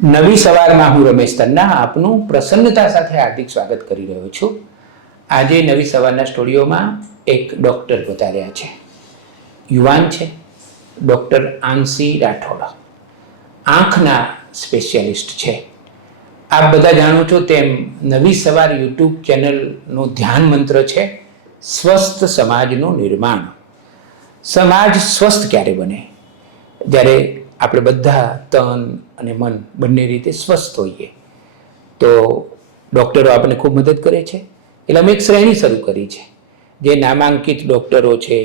નવી સવારમાં હું રમેશ તન્ના આપનું પ્રસન્નતા સાથે હાર્દિક સ્વાગત કરી રહ્યો છું. આજે નવી સવારના સ્ટુડિયોમાં એક ડૉક્ટર પધાર્યા છે. યુવાન છે, ડૉક્ટર આંશી રાઠોડ. આંખના સ્પેશિયાલિસ્ટ છે. આપ બધા જાણો છો તેમ નવી સવાર યુટ્યુબ ચેનલનો ધ્યાન મંત્ર છે સ્વસ્થ સમાજનું નિર્માણ. સમાજ સ્વસ્થ ક્યારે બને? જ્યારે આપણે બધા તન અને મન બંને રીતે સ્વસ્થ હોઈએ. તો ડૉક્ટરો આપણને ખૂબ મદદ કરે છે. એટલે અમે એક શ્રેણી શરૂ કરી છે જે નામાંકિત ડૉક્ટરો છે,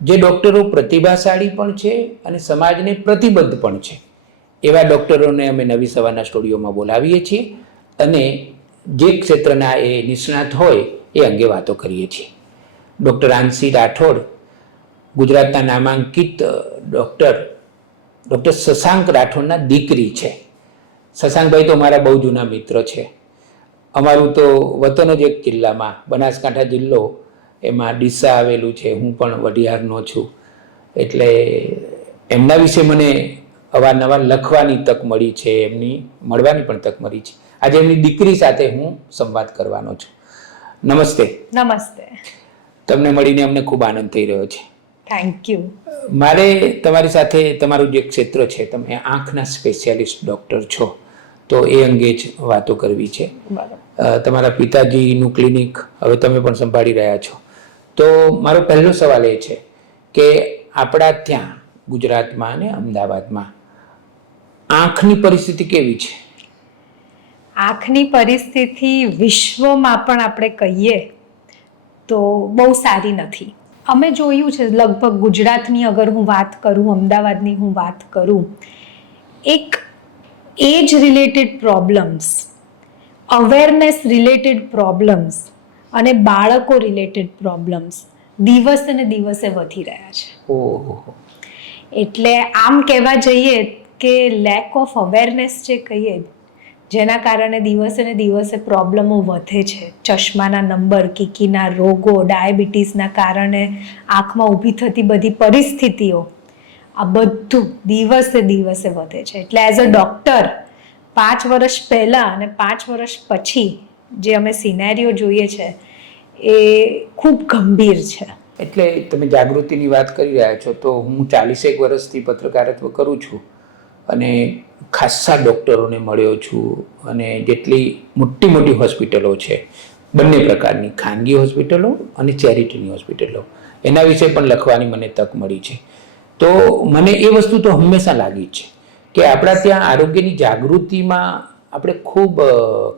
જે ડૉક્ટરો પ્રતિભાશાળી પણ છે અને સમાજને પ્રતિબદ્ધ પણ છે. એવા ડૉક્ટરોને અમે નવી સવારના સ્ટુડિયોમાં બોલાવીએ છીએ અને જે ક્ષેત્રના એ નિષ્ણાત હોય એ અંગે વાતો કરીએ છીએ. ડૉક્ટર આંશી રાઠોડ ગુજરાતના નામાંકિત ડૉક્ટર શશાંક રાઠોડના દીકરી છે. શશાંકભાઈ તો મારા બહુ જૂના મિત્ર છે. અમારું તો વતન જ એક જિલ્લામાં, બનાસકાંઠા જિલ્લો, એમાં ડીસા આવેલું છે. હું પણ વઢિયારનો છું. એટલે એમના વિશે મને અવારનવાર લખવાની તક મળી છે, એમની મળવાની પણ તક મળી છે. આજે એમની દીકરી સાથે હું સંવાદ કરવાનો છું. નમસ્તે. નમસ્તે. તમને મળીને અમને ખૂબ આનંદ થઈ રહ્યો છે. Thank you. મારે તમારી સાથે તમારું જે ક્ષેત્ર છે, તમે આંખના સ્પેશિયાલિસ્ટ ડૉક્ટર છો, તો એ અંગે જ વાતો કરવી છે. તમારા પિતાજીનું ક્લિનિક હવે તમે પણ સંભાળી રહ્યા છો. તો મારો પહેલો સવાલ એ છે કે આપણા ત્યાં ગુજરાતમાં અને અમદાવાદમાં આંખની પરિસ્થિતિ કેવી છે? આંખની પરિસ્થિતિ વિશ્વમાં પણ આપણે કહીએ તો બહુ સારી નથી. અમે જોયું છે, લગભગ ગુજરાતની અગર હું વાત કરું, અમદાવાદની હું વાત કરું, એક age related problems, awareness related problems અને બાળકો રિલેટેડ પ્રોબ્લેમ્સ દિવસે ને દિવસે વધી રહ્યા છે. ઓહો. એટલે આમ કહેવા જઈએ કે લેક ઓફ અવેરનેસ જે કહીએ, જેના કારણે દિવસે ને દિવસે પ્રોબ્લેમો વધે છે. ચશ્માના નંબર, કીકીના રોગો, ડાયાબિટીસના કારણે આંખમાં ઊભી થતી બધી પરિસ્થિતિઓ, આ બધું દિવસે દિવસે વધે છે. એટલે એઝ અ ડૉક્ટર 5 વર્ષ પહેલાં અને 5 વર્ષ પછી જે અમે સિનેરિયો જોઈએ છે એ ખૂબ ગંભીર છે. એટલે તમે જાગૃતિની વાત કરી રહ્યા છો, તો હું 40 વર્ષથી પત્રકારત્વ કરું છું અને ખાસ્સા ડૉક્ટરોને મળ્યો છું. અને જેટલી મોટી મોટી હોસ્પિટલો છે, બંને પ્રકારની, ખાનગી હોસ્પિટલો અને ચેરિટીની હોસ્પિટલો, એના વિશે પણ લખવાની મને તક મળી છે. તો મને એ વસ્તુ તો હંમેશા લાગી છે કે આપણા ત્યાં આરોગ્યની જાગૃતિમાં આપણે ખૂબ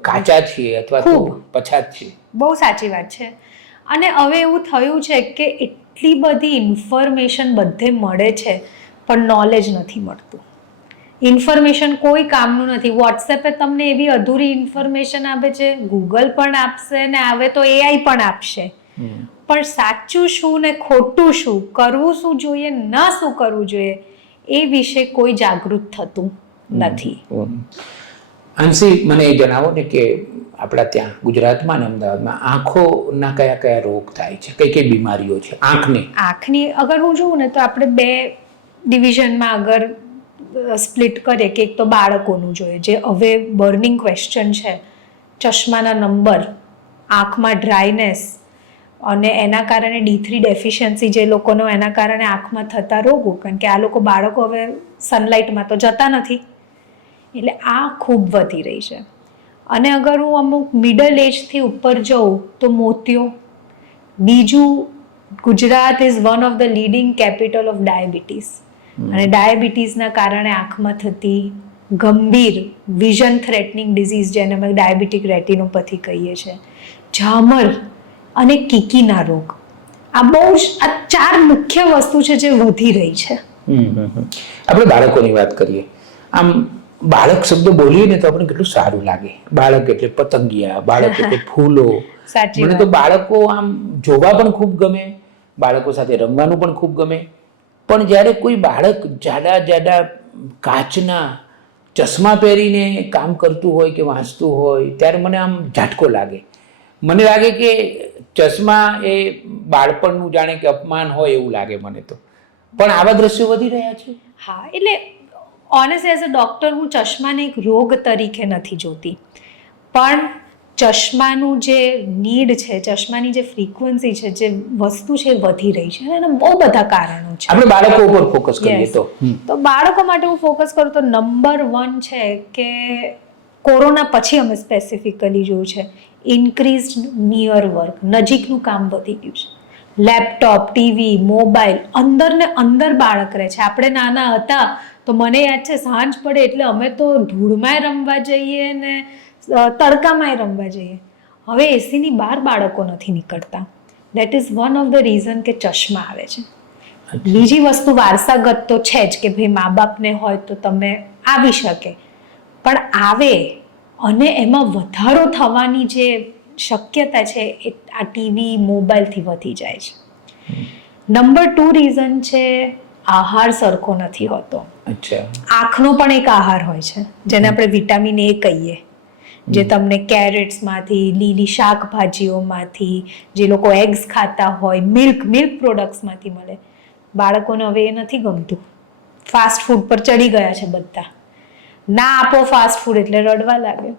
કાચા છીએ અથવા તો પછાત છીએ. બહુ સાચી વાત છે. અને હવે એવું થયું છે કે એટલી બધી ઇન્ફોર્મેશન બધે મળે છે પણ નોલેજ નથી મળતું. ઇન્ફોર્મેશન કોઈ કામનું નથી. વોટ્સએપે તમને એવી અધૂરી ઇન્ફોર્મેશન આપે છે, ગૂગલ પણ આપશે ને હવે તો એઆઈ પણ આપશે, પણ સાચું શું ને ખોટું શું, કરવું શું જોઈએ, ન શું કરવું જોઈએ, એ વિશે કોઈ જાગૃત થતું નથી. આંશી, મને એ જણાવો ને કે આપણા ત્યાં ગુજરાતમાં અને અમદાવાદમાં આંખોના કયા કયા રોગ થાય છે, કઈ કઈ બીમારીઓ છે આંખની? અગર હું જોઉં ને તો આપણે 2 ડિવિઝનમાં અગર સ્પ્લિટ કરીએ કે એક તો બાળકોનું જોઈએ, જે હવે બર્નિંગ ક્વેશ્ચન છે. ચશ્માના નંબર, આંખમાં ડ્રાયનેસ અને એના કારણે D3 ડેફિશિયન્સી જે લોકોનો, એના કારણે આંખમાં થતા રોગો, કારણ કે આ બાળકો હવે સનલાઇટમાં તો જતા નથી, એટલે આ ખૂબ વધી રહી છે. અને અગર હું અમુક મિડલ એજથી ઉપર જાઉં તો મોતિયો. બીજું, Gujarat is one of the leading capital of diabetes, અને ડાયાબિટીસના કારણે આંખમાં થતી ગંભીર વિઝન થ્રેટનિંગ ડિઝીઝ, જેને અમે ડાયાબિટીક રેટિનોપેથી કહીએ છીએ, ઝામર અને કીકીના રોગ, આ બહુ જ, આ 4 મુખ્ય વસ્તુ છે જે વધી રહી છે. આપણે બાળકોની વાત કરીએ. આમ બાળક શબ્દ બોલીએ ને તો આપણે કેટલું સારું લાગે. બાળક એટલે પતંગિયા, બાળક એટલે ફૂલો. મને તો બાળકો આમ જોવા પણ ખૂબ ગમે, બાળકો સાથે રમવાનું પણ ખૂબ ગમે. પણ જ્યારે કોઈ બાળક જાડા કાચના ચશ્મા પહેરીને કામ કરતું હોય કે વાંચતું હોય, ત્યારે મને આમ ઝાટકો લાગે. મને લાગે કે ચશ્મા એ બાળપણનું જાણે કે અપમાન હોય એવું લાગે મને તો. પણ આવા દ્રશ્યો વધી રહ્યા છે. હા, એટલે ઓનેસ્ટલી એઝ અ ડૉક્ટર હું ચશ્માને એક રોગ તરીકે નથી જોતી, પણ ચશ્માનું જે નીડ છે, ચશ્માની જે ફ્રીક્વન્સી છે, જે વસ્તુ છે એ વધી રહી છે અને એના બહુ બધા કારણો છે. આપણે બાળકો ઉપર ફોકસ કરીએ Yes. તો તો બાળકો માટે હું ફોકસ કરું તો નંબર 1 છે કે કોરોના પછી અમે સ્પેસિફિકલી જોયું છે ઇન્ક્રીઝડ નિયર વર્ક, નજીકનું કામ વધી ગયું છે. લેપટોપ, ટીવી, મોબાઈલ, અંદર ને અંદર બાળક રહે છે. આપણે નાના હતા તો મને યાદ છે સાંજ પડે એટલે અમે તો ધૂળમાંય રમવા જઈએ ને તડકામાંય રમવા જઈએ. હવે એસીની બહાર બાળકો નથી નીકળતા. That is one of the reason કે ચશ્મા આવે છે. બીજી વસ્તુ વારસાગત તો છે જ કે ભાઈ મા બાપને હોય તો તમે આવી શકે, પણ આવે અને એમાં વધારો થવાની જે શક્યતા છે એ આ ટીવી મોબાઈલથી વધી જાય છે. નંબર 2 રીઝન છે આહાર સરખો નથી હોતો. અચ્છા. આંખનો પણ એક આહાર હોય છે જેને આપણે વિટામિન એ કહીએ, જે તમને કેરેટ્સમાંથી, લીલી શાકભાજીઓમાંથી, જે લોકો એગ્સ ખાતા હોય, મિલ્ક પ્રોડક્ટ્સમાંથી મળે. બાળકોને હવે એ નથી ગમતું. ફાસ્ટ ફૂડ પર ચડી ગયા છે બધા. ના આપો ફાસ્ટ ફૂડ એટલે રડવા લાગે.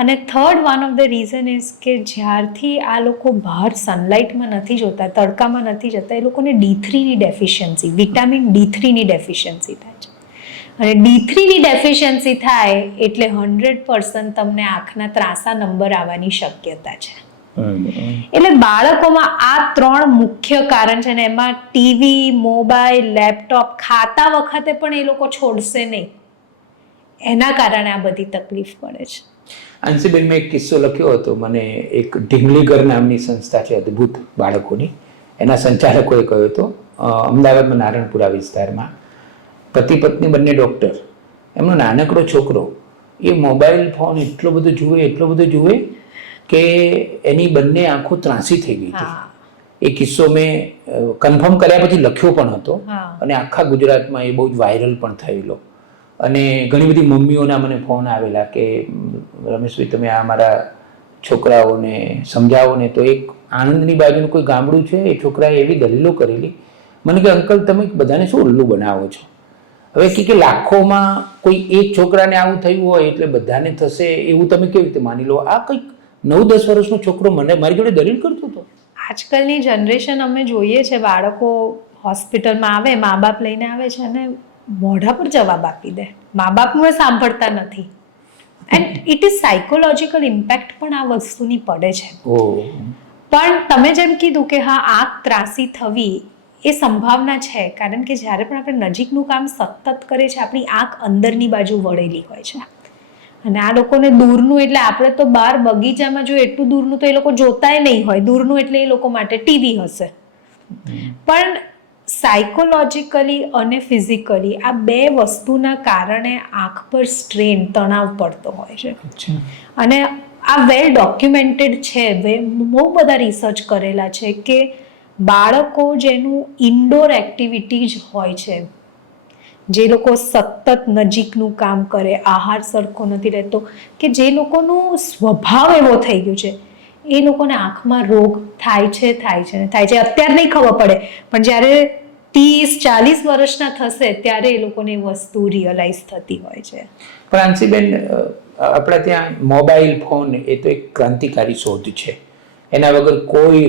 અને third one of the reason is કે જ્યારથી આ લોકો બહાર સનલાઇટમાં નથી જોતા, તડકામાં નથી જતા, એ લોકોને D3ની ડેફિશિયન્સી, વિટામિન D3ની ડેફિશિયન્સી થાય છે. અને D3ની ડેફિશિયન્સી થાય એટલે 100% તમને આંખના ત્રાંસા નંબર આવવાની શક્યતા છે. એટલે બાળકોમાં આ 3 મુખ્ય કારણ છે ને એમાં ટીવી, મોબાઈલ, લેપટોપ ખાતા વખતે પણ એ લોકો છોડશે નહીં. એના કારણે આ બધી તકલીફ પડે છે. આંસીબેન, મેં એક કિસ્સો લખ્યો હતો. મને એક ઢીંગલીગર નામની સંસ્થા છે અદ્ભુત બાળકોની, એના સંચાલકોએ કહ્યું હતો અમદાવાદમાં નારણપુરા વિસ્તારમાં પતિ પત્ની બંને ડૉક્ટર, એમનો નાનકડો છોકરો એ મોબાઈલ ફોન એટલો બધો જુએ કે એની બંને આંખો ત્રાંસી થઈ ગઈ હતી. એ કિસ્સો મેં કન્ફર્મ કર્યા પછી લખ્યો પણ હતો અને આખા ગુજરાતમાં એ બહુ જ વાયરલ પણ થયેલો. અને ઘણી બધી મમ્મીઓના મને ફોન આવેલા કે રમેશભાઈ તમે આ મારા છોકરાઓને સમજાવો ને. તો એક આણંદની બાજુનું કોઈ ગામડું છે, એ છોકરાએ એવી દલીલો કરેલી મને કે અંકલ તમે બધાને શું ઉલ્લુ બનાવો છો? હવે કે લાખોમાં કોઈ એક છોકરાને આવું થયું હોય એટલે બધાને થશે એવું તમે કેવી રીતે માની લો? આ કંઈક 9-10 વર્ષનો છોકરો મને મારી જોડે દલીલ કરતો હતો. આજકાલની જનરેશન અમે જોઈએ છે, બાળકો હોસ્પિટલમાં આવે, મા બાપ લઈને આવે છે અને મોઢા પર જવાબ આપી દે. મા બાપનું સાંભળતા નથી. And it is psychological impact પણ આ વસ્તુની પડે છે. પણ તમે જેમ કીધું કે હા આંખ ત્રાસી થવી એ સંભાવના છે, કારણ કે જ્યારે પણ આપણે નજીકનું કામ સતત કરીએ છીએ આપણી આંખ અંદરની બાજુ વળેલી હોય છે. અને આ લોકોને દૂરનું એટલે આપણે તો બહાર બગીચામાં જો એટલું દૂરનું તો એ લોકો જોતાય નહીં હોય. દૂરનું એટલે એ લોકો માટે ટીવી હશે. પણ સાયકોલોજીકલી અને ફિઝિકલી આ 2 વસ્તુના કારણે આંખ પર સ્ટ્રેન, તણાવ પડતો હોય છે. અને આ વેલ ડોક્યુમેન્ટેડ છે. બહુ બધા રિસર્ચ કરેલા છે કે બાળકો જેનું ઇન્ડોર એક્ટિવિટી જ હોય છે, જે લોકો સતત નજીકનું કામ કરે, આહાર સરખો નથી રહેતો, કે જે લોકોનો સ્વભાવ એવો થઈ ગયો છે, એ લોકોને આંખમાં રોગ થાય છે. અત્યારે નહીં ખબર પડે, પણ જ્યારે 30-40 વર્ષના થશે ત્યારે એ લોકોને એ વસ્તુ રિયલાઇઝ થતી હોય છે. પણ આંસીબેન, આપણા ત્યાં મોબાઈલ ફોન એ તો એક ક્રાંતિકારી શોધ છે. એના વગર કોઈ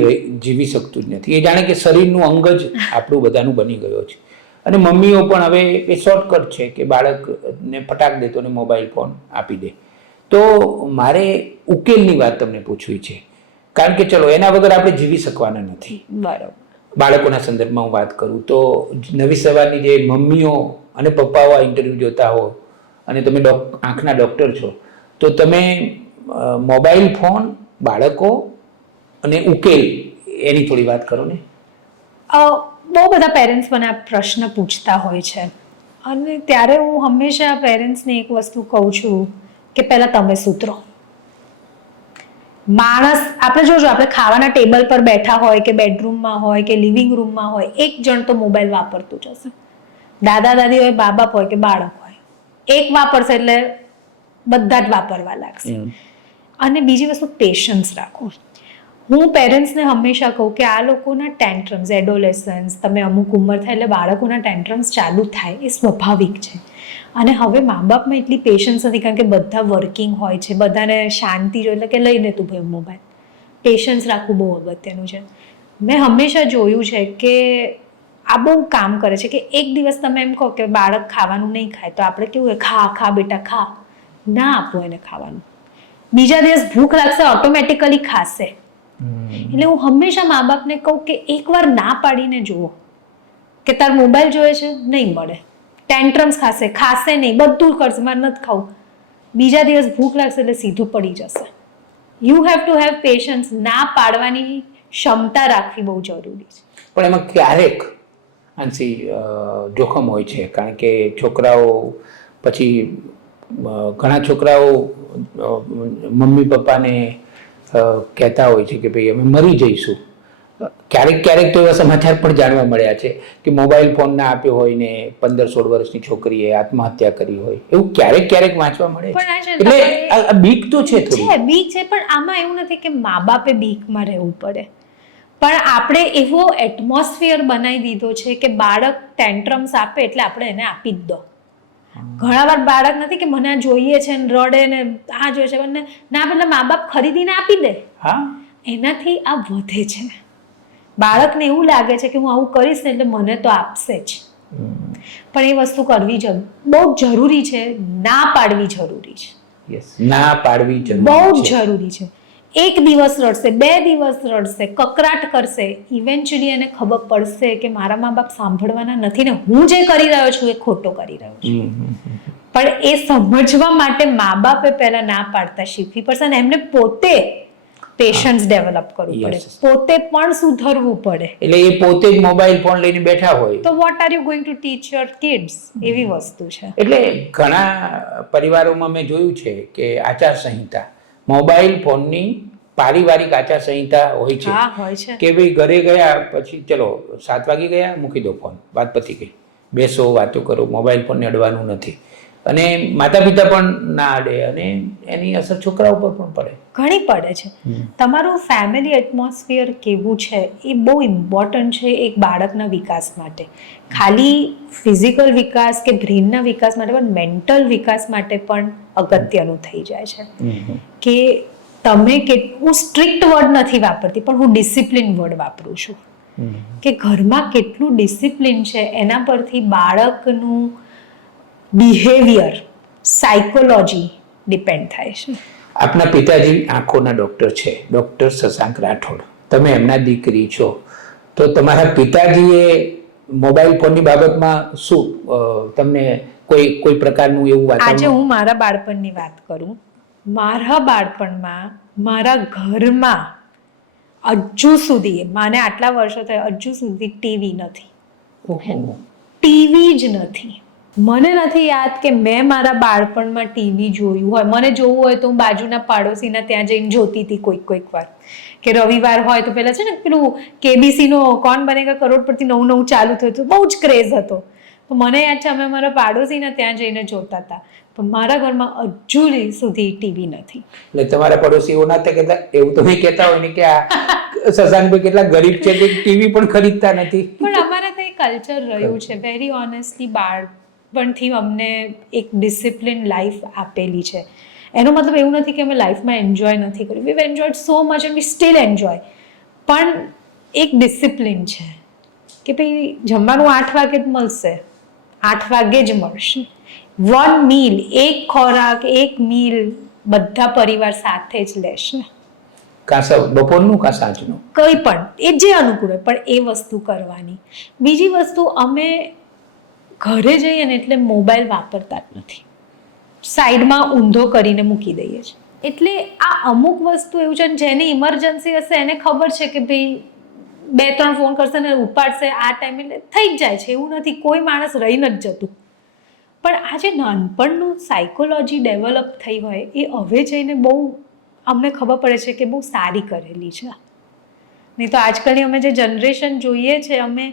જીવી શકતું જ નથી. એ જાણે કે શરીરનું અંગ જ આપણું બધાનું બની ગયો છે. અને મમ્મીઓ પણ હવે એ શોર્ટકટ છે કે બાળકને ફટાક દેતો ને મોબાઈલ ફોન આપી દે. તો મારે ઉકેલની વાત તમને પૂછવી છે, કારણ કે ચલો એના વગર આપણે જીવી શકવાના નથી. બરાબર. બાળકોના સંદર્ભમાં હું વાત કરું તો નવી સવારની જે મમ્મીઓ અને પપ્પાઓ આ ઇન્ટરવ્યૂ જોતા હો અને તમે આંખના ડૉક્ટર છો, તો તમે મોબાઈલ ફોન, બાળકો અને ઉકેલ એની થોડી વાત કરો ને. બહુ બધા પેરેન્ટ્સ મને આ પ્રશ્ન પૂછતા હોય છે અને ત્યારે હું હંમેશા પેરેન્ટ્સને એક વસ્તુ કહું છું કે પહેલાં તમે સુધરો. માણસ આપણે જોજો, આપણે ખાવાના ટેબલ પર બેઠા હોય કે બેડરૂમમાં હોય કે લિવિંગ રૂમમાં હોય, એક જણ તો મોબાઈલ વાપરતું જ હશે. દાદા દાદી હોય, બા બાપ હોય કે બાળક હોય, એક વાપરશે એટલે બધા જ વાપરવા લાગશે. અને બીજી વસ્તુ પેશન્સ રાખો. હું પેરેન્ટ્સને હંમેશા કહું કે આ લોકોના ટેન્ટ્રમ્સ, એડોલેસન્સ, તમે અમુક ઉંમર થાય એટલે બાળકોના ટેન્ટ્રમ્સ ચાલુ થાય, એ સ્વાભાવિક છે. અને હવે મા બાપમાં એટલી પેશન્સ નથી, કારણ કે બધા વર્કિંગ હોય છે, બધાને શાંતિ જોઈએ, એટલે કે લઈને તું ભાઈ મોબાઈલ. પેશન્સ રાખવું બહુ અગત્યનું છે. મેં હંમેશા જોયું છે કે આ બહુ કામ કરે છે કે એક દિવસ તમે એમ કહો કે બાળક ખાવાનું નહીં ખાય, તો આપણે કેવું ખા ખા બેટા ખા, ના આપો એને ખાવાનું, બીજા દિવસ ભૂખ લાગશે ઓટોમેટિકલી ખાશે. એટલે હું હંમેશા મા બાપને કહું કે એકવાર ના પાડીને જુઓ કે તાર મોબાઈલ જોઈએ છે, નહીં મળે, ટેન્ટ્રમ્સ ખાશે નહીં, બધું કરશે, મારે નથી ખાવું, બીજા દિવસ ભૂખ લાગશે એટલે સીધું પડી જશે. You have to have patience. ના પાડવાની ક્ષમતા રાખવી બહુ જરૂરી છે. પણ એમાં ક્યારેક આંશી જોખમ હોય છે, કારણ કે છોકરાઓ પછી ઘણા છોકરાઓ મમ્મી પપ્પાને કહેતા હોય છે કે ભાઈ અમે મરી જઈશું. ક્યારેક તો એવા સમાચાર પણ જાણવા મળ્યા છે કે મોબાઈલ ફોન ના આપ્યો હોય ને 15-16 વર્ષની છોકરીએ આત્મહત્યા કરી હોય, એવું ક્યારેક વાંચવા મળે છે. એટલે આ બીક તો છે, બીક છે, પણ આમાં એવું નથી કે મા બાપે બીકમાં રહેવું પડે, પણ આપણે એવો એટમોસ્ફિયર બનાવી દીધો છે કે બાળક ટેન્ટ્રમ્સ આપે એટલે આપણે એને આપી જ દો. ઘણા વાર બાળક નથી કે મને આ જોઈએ છે ને રડે ને આ જોઈએ છે, ના એટલે મા બાપ ખરીદીને આપી દે. એનાથી આ વધે છે. બાળકને એવું લાગે છે કે હું આવું કરીશ ને એટલે મને તો આપશે જ. પણ એ વસ્તુ કરવી બહુ જરૂરી છે, ના પાડવી જરૂરી છે. ના પાડવી બહુ જરૂરી છે. એક દિવસ રડશે, 2 દિવસ રડશે, કકરાટ કરશે, ઇવેન્ચ્યુઅલી એને ખબર પડશે કે મારા મા બાપ સાંભળવાના નથી ને હું જે કરી રહ્યો છું એ ખોટો કરી રહ્યો છું. પણ એ સમજવા માટે મા બાપે પહેલા ના પાડતા શીખવી પડશે અને એમને પોતે પેશન્સ ડેવલપ કરવું પડે, પોતે પણ સુધરવું પડે. એટલે એ પોતે જ મોબાઈલ ફોન લઈને બેઠા હોય તો what are you going to teach your kids? એવી વસ્તુ છે. એટલે ઘણા પરિવારોમાં મેં જોયું છે કે આચાર સંહિતા, મોબાઈલ ફોનની પારિવારિક આચાર સંહિતા હોય છે કે ભાઈ ઘરે ગયા પછી ચલો 7 વાગી ગયા, મૂકી દો ફોન, વાત પતી ગઈ, બેસો વાતો કરો, મોબાઈલ ફોનને અડવાનું નથી. અને માતા પિતા પણ ના અડે અને એની અસર છોકરા ઉપર પણ પડે, ઘણી પડે છે. તમારું ફેમિલી એટમોસ્ફિયર કેવું છે એ બહુ ઇમ્પોર્ટન્ટ છે એક બાળકના વિકાસ માટે. ખાલી ફિઝિકલ વિકાસ કે બ્રેનના વિકાસ માટે પણ મેન્ટલ વિકાસ માટે પણ અગત્યનું થઈ જાય છે. કે તમે હું સ્ટ્રિક્ટ વર્ડ નથી વાપરતી, પણ હું ડિસિપ્લિન વર્ડ વાપરું છું. કે ઘરમાં કેટલું ડિસિપ્લિન છે એના પરથી બાળકનું બિહેવિયર, સાયકોલોજી ડિપેન્ડ થાય છે. આપના પિતાજી આંખોના ડૉક્ટર છે, ડૉક્ટર શશાંક રાઠોડ. તમે એમના દીકરી છો, તો તમારા પિતાજીએ મોબાઈલ ફોનની બાબતમાં શું તમને કોઈ પ્રકારનું એવું વાતાવરણ? આજે હું મારા બાળપણની વાત કરું. મારા બાળપણમાં મારા ઘરમાં હજુ સુધી, મને આટલા વર્ષો થયા, હજુ સુધી ટીવી નથી. ટીવી જ નથી. મને નથી યાદ કે મેં મારા બાળપણમાં ટીવી જોયું હોય. મને જોવું હોય તો હું બાજુના પાડોશીના ત્યાં જઈને જોતી હતી કોઈક વાર. કે રવિવાર હોય તો પેલા છે ને પેલું KBC નો કોણ બનેગા કરોડપતિ નવું ચાલુ થયું હતું, બહુ જ ક્રેઝ હતો. તો મને યાદ છે અમે મારા પાડોશીના ત્યાં જઈને જોતા હતા. પણ મારા ઘરમાં હજુ સુધી ટીવી નથી. એટલે તમારા પડોશીઓ ના કહેતા, એવું તો કહેતા હોય ને કે આ શશાંકભાઈ કેટલા ગરીબ છે કે ટીવી પણ ખરીદતા નથી? પણ અમારે તો એ કલ્ચર રહ્યું છે. વેરી ઓનેસ્ટલી બાળપણથી અમને એક ડિસિપ્લિન લાઈફ આપેલી છે. એનો મતલબ એવું નથી કે અમે લાઈફમાં એન્જોય નથી કર્યું. We enjoyed so much and we still enjoy. પણ એક ડિસિપ્લિન છે કે ભાઈ જમવાનું 8 વાગે જ મળશે, 8 વાગે જ મળશે. 1 મીલ, એક ખોરાક, એક મીલ બધા પરિવાર સાથે જ લેશે. બપોરનું કા સાંજનું, કંઈ પણ એ જે અનુકૂળ હોય, પણ એ વસ્તુ કરવાની. બીજી વસ્તુ, અમે ઘરે જઈએ ને એટલે મોબાઈલ વાપરતા જ નથી, સાઈડમાં ઊંધો કરીને મૂકી દઈએ છીએ. એટલે આ અમુક વસ્તુ એવું છે જેની ઇમરજન્સી હશે એને ખબર છે કે ભાઈ 2-3 ફોન કરશે ને ઉપાડશે આ ટાઈમે, એટલે થઈ જ જાય છે. એવું નથી, કોઈ માણસ રહી નથી જતું. પણ આ જે નાનપણનું સાયકોલોજી ડેવલપ થઈ હોય એ હવે જઈને બહુ અમને ખબર પડે છે કે બહુ સારી કરેલી છે. નહીં તો આજકાલની અમે જે જનરેશન જોઈએ છે, અમે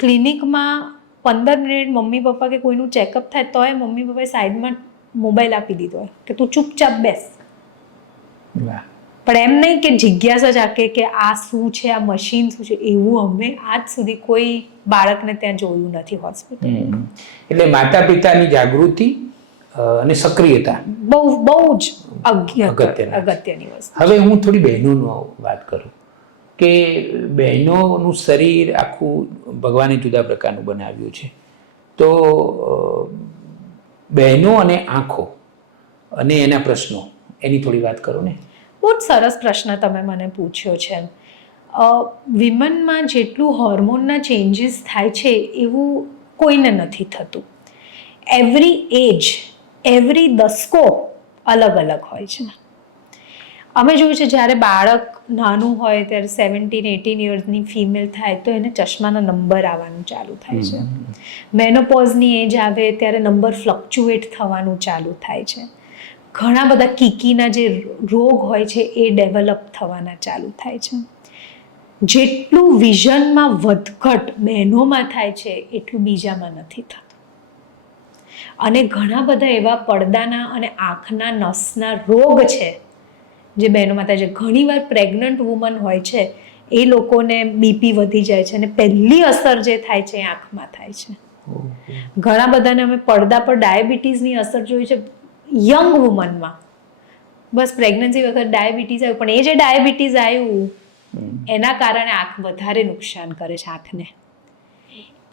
ક્લિનિકમાં 15 મિનિટ મમ્મી પપ્પા કે કોઈનું ચેકઅપ થાય તોય મમ્મી પપ્પાએ સાઈડમાં મોબાઈલ આપી દીધો હોય કે તું ચૂપચાપ બેસ. પણ એમ નહીં કે જિજ્ઞાસા જાગે કે આ શું છે, આ મશીન શું છે, એવું અમે આજ સુધી કોઈ બાળકને ત્યાં જોયું નથી હોસ્પિટલ. એટલે માતા પિતાની જાગૃતિ અને સક્રિયતા બહુ જ અગત્યની વસ્તુ. હવે હું થોડી બહેનોનો વાત કરું કે બહેનોનું શરીર આખું ભગવાને જુદા પ્રકારનું બનાવ્યું છે, તો બહેનો અને આંખો અને એના પ્રશ્નો એની થોડી વાત કરો ને. બહુ જ સરસ પ્રશ્ન તમે મને પૂછ્યો છે. વિમનમાં જેટલું હોર્મોનના ચેન્જીસ થાય છે એવું કોઈને નથી થતું. એવરી એજ, એવરી દસકો અલગ અલગ હોય છે. અમે જોયું છે જ્યારે બાળક નાનું હોય ત્યારે 17-18 યર્સની ફિમેલ થાય તો એને ચશ્માના નંબર આવવાનું ચાલુ થાય છે. મેનોપોઝની એજ આવે ત્યારે નંબર ફ્લક્ચ્યુએટ થવાનું ચાલુ થાય છે. ઘણા બધા કીકીના જે રોગ હોય છે એ ડેવલપ થવાના ચાલુ થાય છે. જેટલું વિઝનમાં વધઘટ બહેનોમાં થાય છે એટલું બીજામાં નથી થતું. અને ઘણા બધા એવા પડદાના અને આંખના નસના રોગ છે જે બહેનોમાં થાય છે. ઘણીવાર પ્રેગ્નન્ટ વુમન હોય છે એ લોકોને બીપી વધી જાય છે અને પહેલી અસર જે થાય છે એ આંખમાં થાય છે. ઘણા બધાને અમે પડદા પર ડાયાબિટીસની અસર જોઈ છે યંગ વુમનમાં. બસ પ્રેગ્નન્સી વખત ડાયાબિટીસ આવ્યું, પણ એ જે ડાયાબિટીસ આવ્યું એના કારણે આંખ વધારે નુકસાન કરે છે આંખને.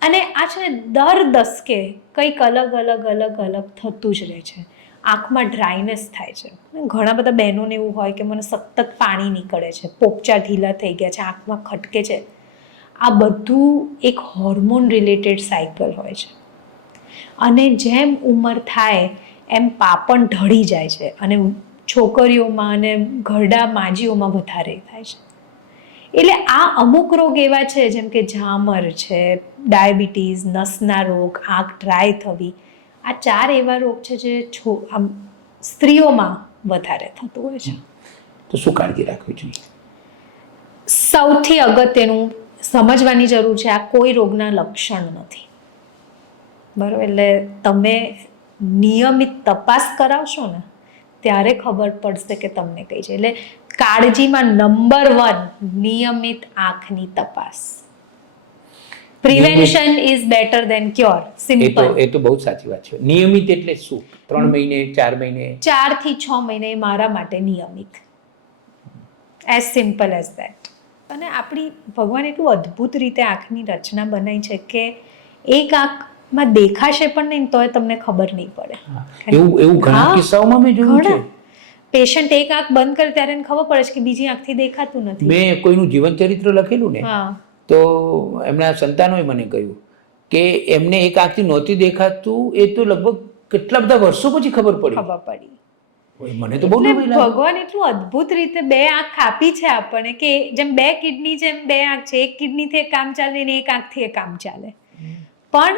અને આ છે ને દર દસકે કંઈક અલગ અલગ અલગ અલગ થતું જ રહે છે. આંખમાં ડ્રાયનેસ થાય છે. ઘણા બધા બહેનોને એવું હોય કે મને સતત પાણી નીકળે છે, પોપચા ઢીલા થઈ ગયા છે, આંખમાં ખટકે છે. આ બધું એક હોર્મોન રિલેટેડ સાયકલ હોય છે. અને જેમ ઉંમર થાય એમ પાપણ ઢળી જાય છે અને છોકરીઓમાં અને ઘરડા માજીઓમાં વધારે થાય છે. એટલે આ અમુક રોગ એવા છે જેમ કે ઝામર છે, ડાયાબિટીસ, નસના રોગ, આંખ ડ્રાય થવી, આ 4 એવા રોગ છે જે આમ સ્ત્રીઓમાં વધારે થતું હોય છે. તો શું કાળજી રાખવી જોઈએ? સૌથી અગત્યનું સમજવાની જરૂર છે આ કોઈ રોગના લક્ષણ નથી, બરાબર? એટલે તમે નિયમિત તપાસ કરાવશો ને ત્યારે ખબર પડશે કે તમને કઈ છે. એટલે કાળજીમાં નંબર 1 નિયમિત આંખની તપાસ. Prevention is better than cure. Simple. એ તો બહુ સાચી વાત છે. નિયમિત એટલે શું? 3 મહિને, 4 મહિને? 4 થી 6 મહિને મારા માટે નિયમિત. As simple as that. અને આપણી ભગવાન એટલું અદ્ભુત રીતે આંખની રચના બનાવી છે કે એક આંખમાં દેખાશે પણ નહીં તોય તમને ખબર નહીં પડે. એવું ઘણા કિસ્સાઓમાં મેં જોયું છે. પેશન્ટ એક આંખ બંધ કરે ત્યારે એને ખબર પડે છે કે બીજી આંખથી દેખાતું નથી. મેં કોઈનું જીવન ચરિત્ર લખેલું ને, તો એમના સંતાનોએ મને કહ્યું કે એમને એક આંખથી નહોતી દેખાતું, એ તો લગભગ કેટલા બધા વર્ષો પછી ખબર પડી. મને તો બહુ ભગવાન એટલું અદ્ભુત રીતે 2 આંખ આપી છે આપણને કે જેમ 2 કિડની જેમ 2 આંખ છે, એક કિડનીથી એક કામ ચાલે ને એક આંખથી એક કામ ચાલે. પણ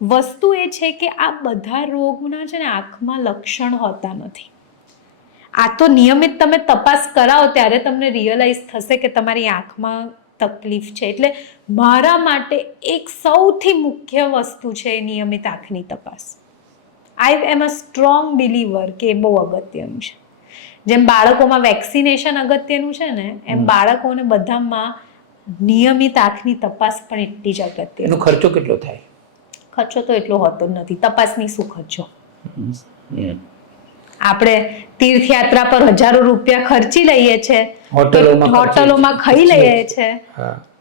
વસ્તુ એ છે કે આ બધા રોગના છે ને આંખમાં લક્ષણ હોતા નથી. આ તો નિયમિત તમે તપાસ કરાવો ત્યારે તમને રિયલાઇઝ થશે કે તમારી આંખમાં તકલીફ છે. એટલે મારા માટે એક સૌથી મુખ્ય વસ્તુ છે નિયમિત આંખની તપાસ. આઈ એમ અ સ્ટ્રોંગ બિલીવર કે બહુ અગત્યનું છે. જેમ બાળકોમાં વેક્સિનેશન અગત્યનું છે ને એમ બાળકોને બધામાં નિયમિત આંખની તપાસ પણ એટલી જ અગત્યની. એનો ખર્ચો કેટલો થાય? ખર્ચો તો એટલો હોતો જ નથી. તપાસની શું ખર્ચો? આપણે તીર્થયાત્રા પર હજારો રૂપિયા ખર્ચી લઈએ છીએ, હોટલોમાં ખાઈ લઈએ છીએ,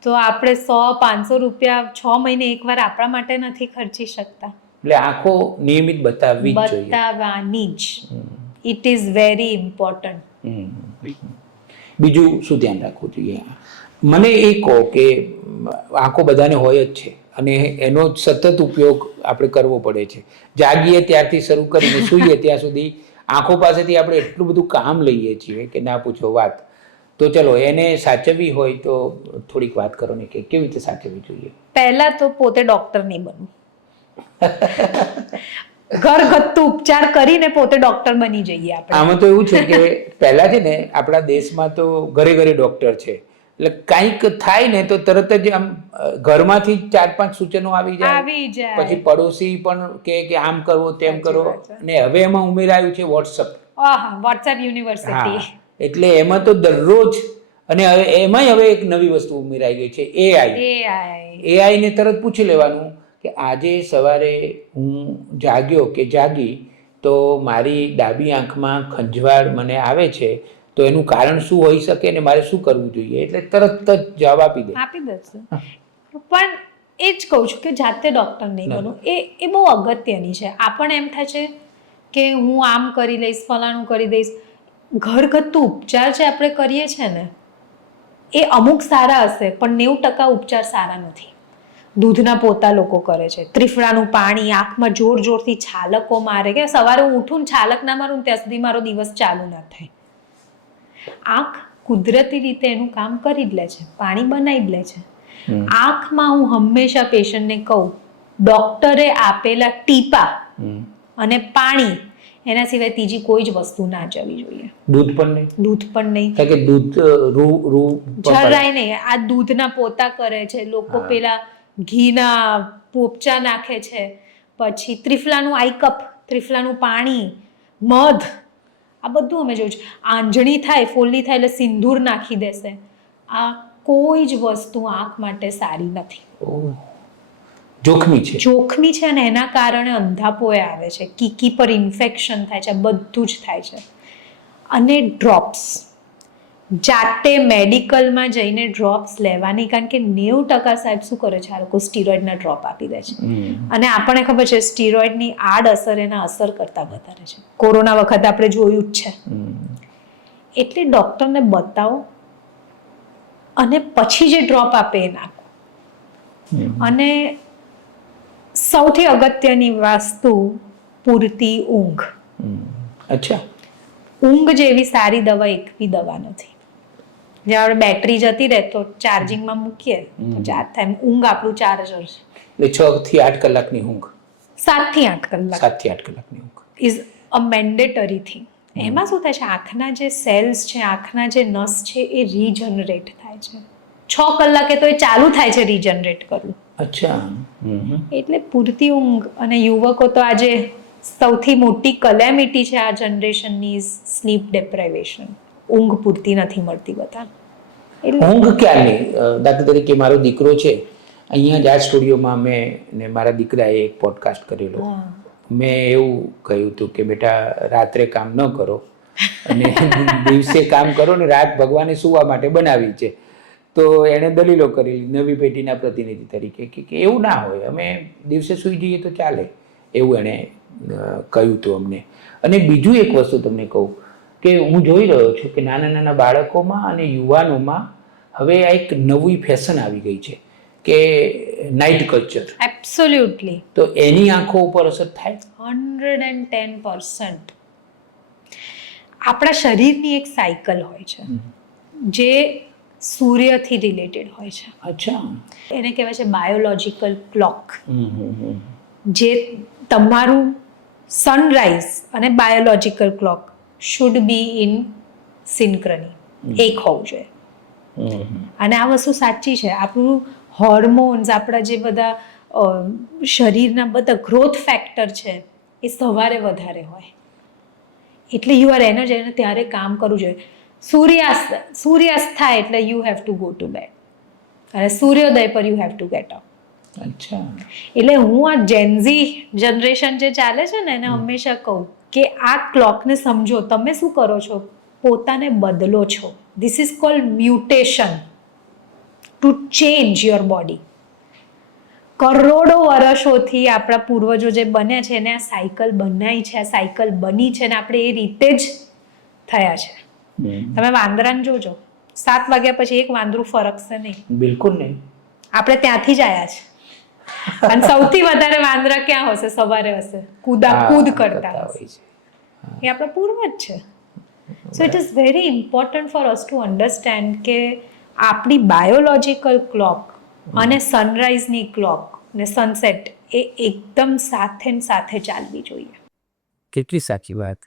તો આપણે 100-500 રૂપિયા 6 મહિને એકવાર આપણા માટે નથી ખર્ચી શકતા. એટલે આંખો નિયમિત બતાવવાની જ. It is very important. બીજું શું ધ્યાન રાખવું જોઈએ? મને એ કહો કે આંખો બધાને હોય જ છે અને એનો સતત ઉપયોગ આપણે કરવો પડે છે. જાગીએ ત્યારથી શરૂ કરીને સૂઈએ ત્યાં સુધી આંખો પાસેથી આપણે એટલું બધું કામ લઈએ છીએ કે ના પૂછો વાત. તો ચલો એને સાચવવી હોય તો થોડીક વાત કરો ને કે કેવી રીતે સાચવવી જોઈએ. પહેલા તો પોતે ડોક્ટર નહીં બનવું. ઘરગથ્થુ ઉપચાર કરીને પોતે ડોક્ટર બની જઈએ આપણે. આમાં તો એવું છે કે પહેલા છે ને આપણા દેશમાં તો ઘરે ઘરે ડોક્ટર છે. એટલે કંઈક થાય ને તો તરત જ આમ ઘરમાંથી 4-5 સૂચનો આવી જાય. પછી પડોશી પણ કે આમ કરો તેમ કરો. અને હવે એમાં ઉમેરાયું છે વોટ્સઅપ. WhatsApp university. એટલે એમાં તો દરરોજ, અને હવે એમાંય હવે એક નવી વસ્તુ ઉમેરાઈ ગઈ છે, એઆઈને તરત પૂછી લેવાનું કે આજે સવારે હું જાગ્યો કે જાગી તો મારી ડાબી આંખમાં ખંજવાળ મને આવે છે, તો એનું કારણ શું હોઈ શકે ને મારે શું કરવું જોઈએ, એટલે તરત જ જવાબ આપી દેશે. પણ એ જ કહું છું કે જાતે ડૉક્ટર નહીં બનવું, એ બહુ અગત્યની છે. આપણને એમ થાય છે કે હું આમ કરી લઈશ, ફલાણું કરી દઈશ. ઘરગથ્થુ ઉપચાર જે આપણે કરીએ છીએ ને, એ અમુક સારા હશે પણ 90% ઉપચાર સારા નથી. દૂધના પોતા લોકો કરે છે, ત્રિફળાનું પાણી, આંખમાં જોર જોરથી છાલકો મારે, કે સવારે હું ઉઠું ને છાલક ના મારું ત્યાં સુધી મારો દિવસ ચાલુ ના થાય. આંખ કુદરતી રીતે એનું કામ કરી જ લે છે, પાણી બનાવી જ લે છે. આંખમાં હું હંમેશા પેશન્ટને કહું, ડોક્ટરે આપેલા ટીપા અને પાણી, એના સિવાય ત્રીજી કોઈ જ વસ્તુ ના જવી જોઈએ. દૂધ પણ નહીં, કે દૂધ જરાય નહીં. આ દૂધના પોતા કરે છે લોકો, પેલા ઘીના પોપચા નાખે છે, પછી ત્રિફલાનું આઈ કપ, ત્રિફલાનું પાણી, મધ, આ બધું અમે જોયું છે. આંજણી થાય, ફોલ્લી થાય એટલે સિંદૂર નાખી દેશે. આ કોઈ જ વસ્તુ આંખ માટે સારી નથી, જોખમી છે. અને એના કારણે અંધાપોએ આવે છે, કીકી પર ઇન્ફેક્શન થાય છે, બધું જ થાય છે. અને ડ્રોપ્સ, જાતે મેડિકલમાં જઈને ડ્રોપ્સ લેવાની, કારણ કે 90% સાહેબ શું કરે છે, આ લોકો સ્ટીરોઇડના ડ્રોપ આપી દે છે. અને આપણને ખબર છે સ્ટીરોઇડની આડ અસર એના અસર કરતા વધારે છે. કોરોના વખતે આપણે જોયું જ છે. એટલે ડૉક્ટરને બતાવો અને પછી જે ડ્રોપ આપે એ નાખો. અને સૌથી અગત્યની વસ્તુ પૂરતી ઊંઘ. અચ્છા. ઊંઘ જેવી સારી દવા એક બી દવા નથી. જે આપણે બેટરી જતી રહે તો ચાર્જિંગમાં મૂકીએ તો ચાર્જ થાય, ઊંઘ આપણું ચાર્જર છે. એટલે 6 થી 8 કલાકની ઊંઘ, 7 થી 8 કલાક, 7 થી 8 કલાકની ઊંઘ ઇઝ અ મેન્ડેટરી થિંગ. એમાં શું થાય છે, આંખના જે સેલ્સ છે, આંખના જે નસ છે, એ રીજનરેટ થાય છે. 6 કલાકે તો એ ચાલુ થાય છે રીજનરેટ કરવું. અચ્છા. એટલે પૂરતી ઊંઘ. અને યુવકો તો આજે સૌથી મોટી કલેમિટી છે આ જનરેશનની, સ્લીપ ડેપ્રાઇવેશન. ઊંઘ પૂરતી નથી મળતી બધા. ઊંઘ ક્યારની? દાખલા તરીકે મારો દીકરો છે, અહીંયા જ આ સ્ટુડિયોમાં મેં ને મારા દીકરાએ એક પોડકાસ્ટ કરેલો. મેં એવું કહ્યું હતું કે બેટા રાત્રે કામ ન કરો અને દિવસે કામ કરો ને, રાત ભગવાને સુવા માટે બનાવી છે. તો એણે દલીલો કરી નવી પેઢીના પ્રતિનિધિ તરીકે કે એવું ના હોય, અમે દિવસે સૂઈ જઈએ તો ચાલે, એવું એણે કહ્યું હતું અમને. અને બીજું એક વસ્તુ તમને કહું કે હું જોઈ રહ્યો છું કે નાના નાના બાળકોમાં અને યુવાનોમાં હવે આ એક નવી ફેશન આવી ગઈ છે કે નાઇટ કલ્ચર. એબ્સોલ્યુટલી. તો એની આંખો ઉપર અસર થાય? 110%. આપણા શરીરની એક સાયકલ હોય છે જે સૂર્યથી રિલેટેડ હોય છે. અચ્છા. એને કહેવાય છે બાયોલોજિકલ ક્લોક. જે તમારું સનરાઈઝ અને biological clock should be in synchrony, એક હોવું જોઈએ. અને આ વસ્તુ સાચી છે. આપણું હોર્મોન્સ, આપણા જે બધા શરીરના બધા ગ્રોથ ફેક્ટર છે એ સવારે વધારે હોય. એટલે યુ આર એનર્જી, અને ત્યારે કામ કરવું જોઈએ. સૂર્યાસ્ત થાય એટલે you have to go to bed, અને સૂર્યોદય પર you have to get up. અચ્છા. એટલે હું આ જેનઝી જનરેશન જે ચાલે છે ને, એને હંમેશા કહું કે આ ક્લોકને સમજો. તમે શું કરો છો? પોતાને બદલો છો. This is called mutation, to change your body. કરોડો વર્ષોથી આપણા પૂર્વજો જે બન્યા છે એને આ સાયકલ બનાવી છે, આ સાયકલ બની છે, અને આપણે એ રીતે જ થયા છે. તમે વાંદરાને જોજો, 7 વાગ્યા પછી એક વાંદરું ફરકશે નહીં. બિલકુલ નહીં. આપણે ત્યાંથી જ આવ્યા છે. અને સૌથી વધારે વાંદરા ક્યાં હશે? સવારે હશે, કૂદ કરતા હશે. એ આપણા પૂર્વજ છે. So it is very important for us to understand કે આપણી બાયોલોજિકલ ક્લોક અને સનરાઈઝની ક્લોક ને સનસેટ એ એકદમ સાથે ચાલવી જોઈએ. કેટલી સાચી વાત.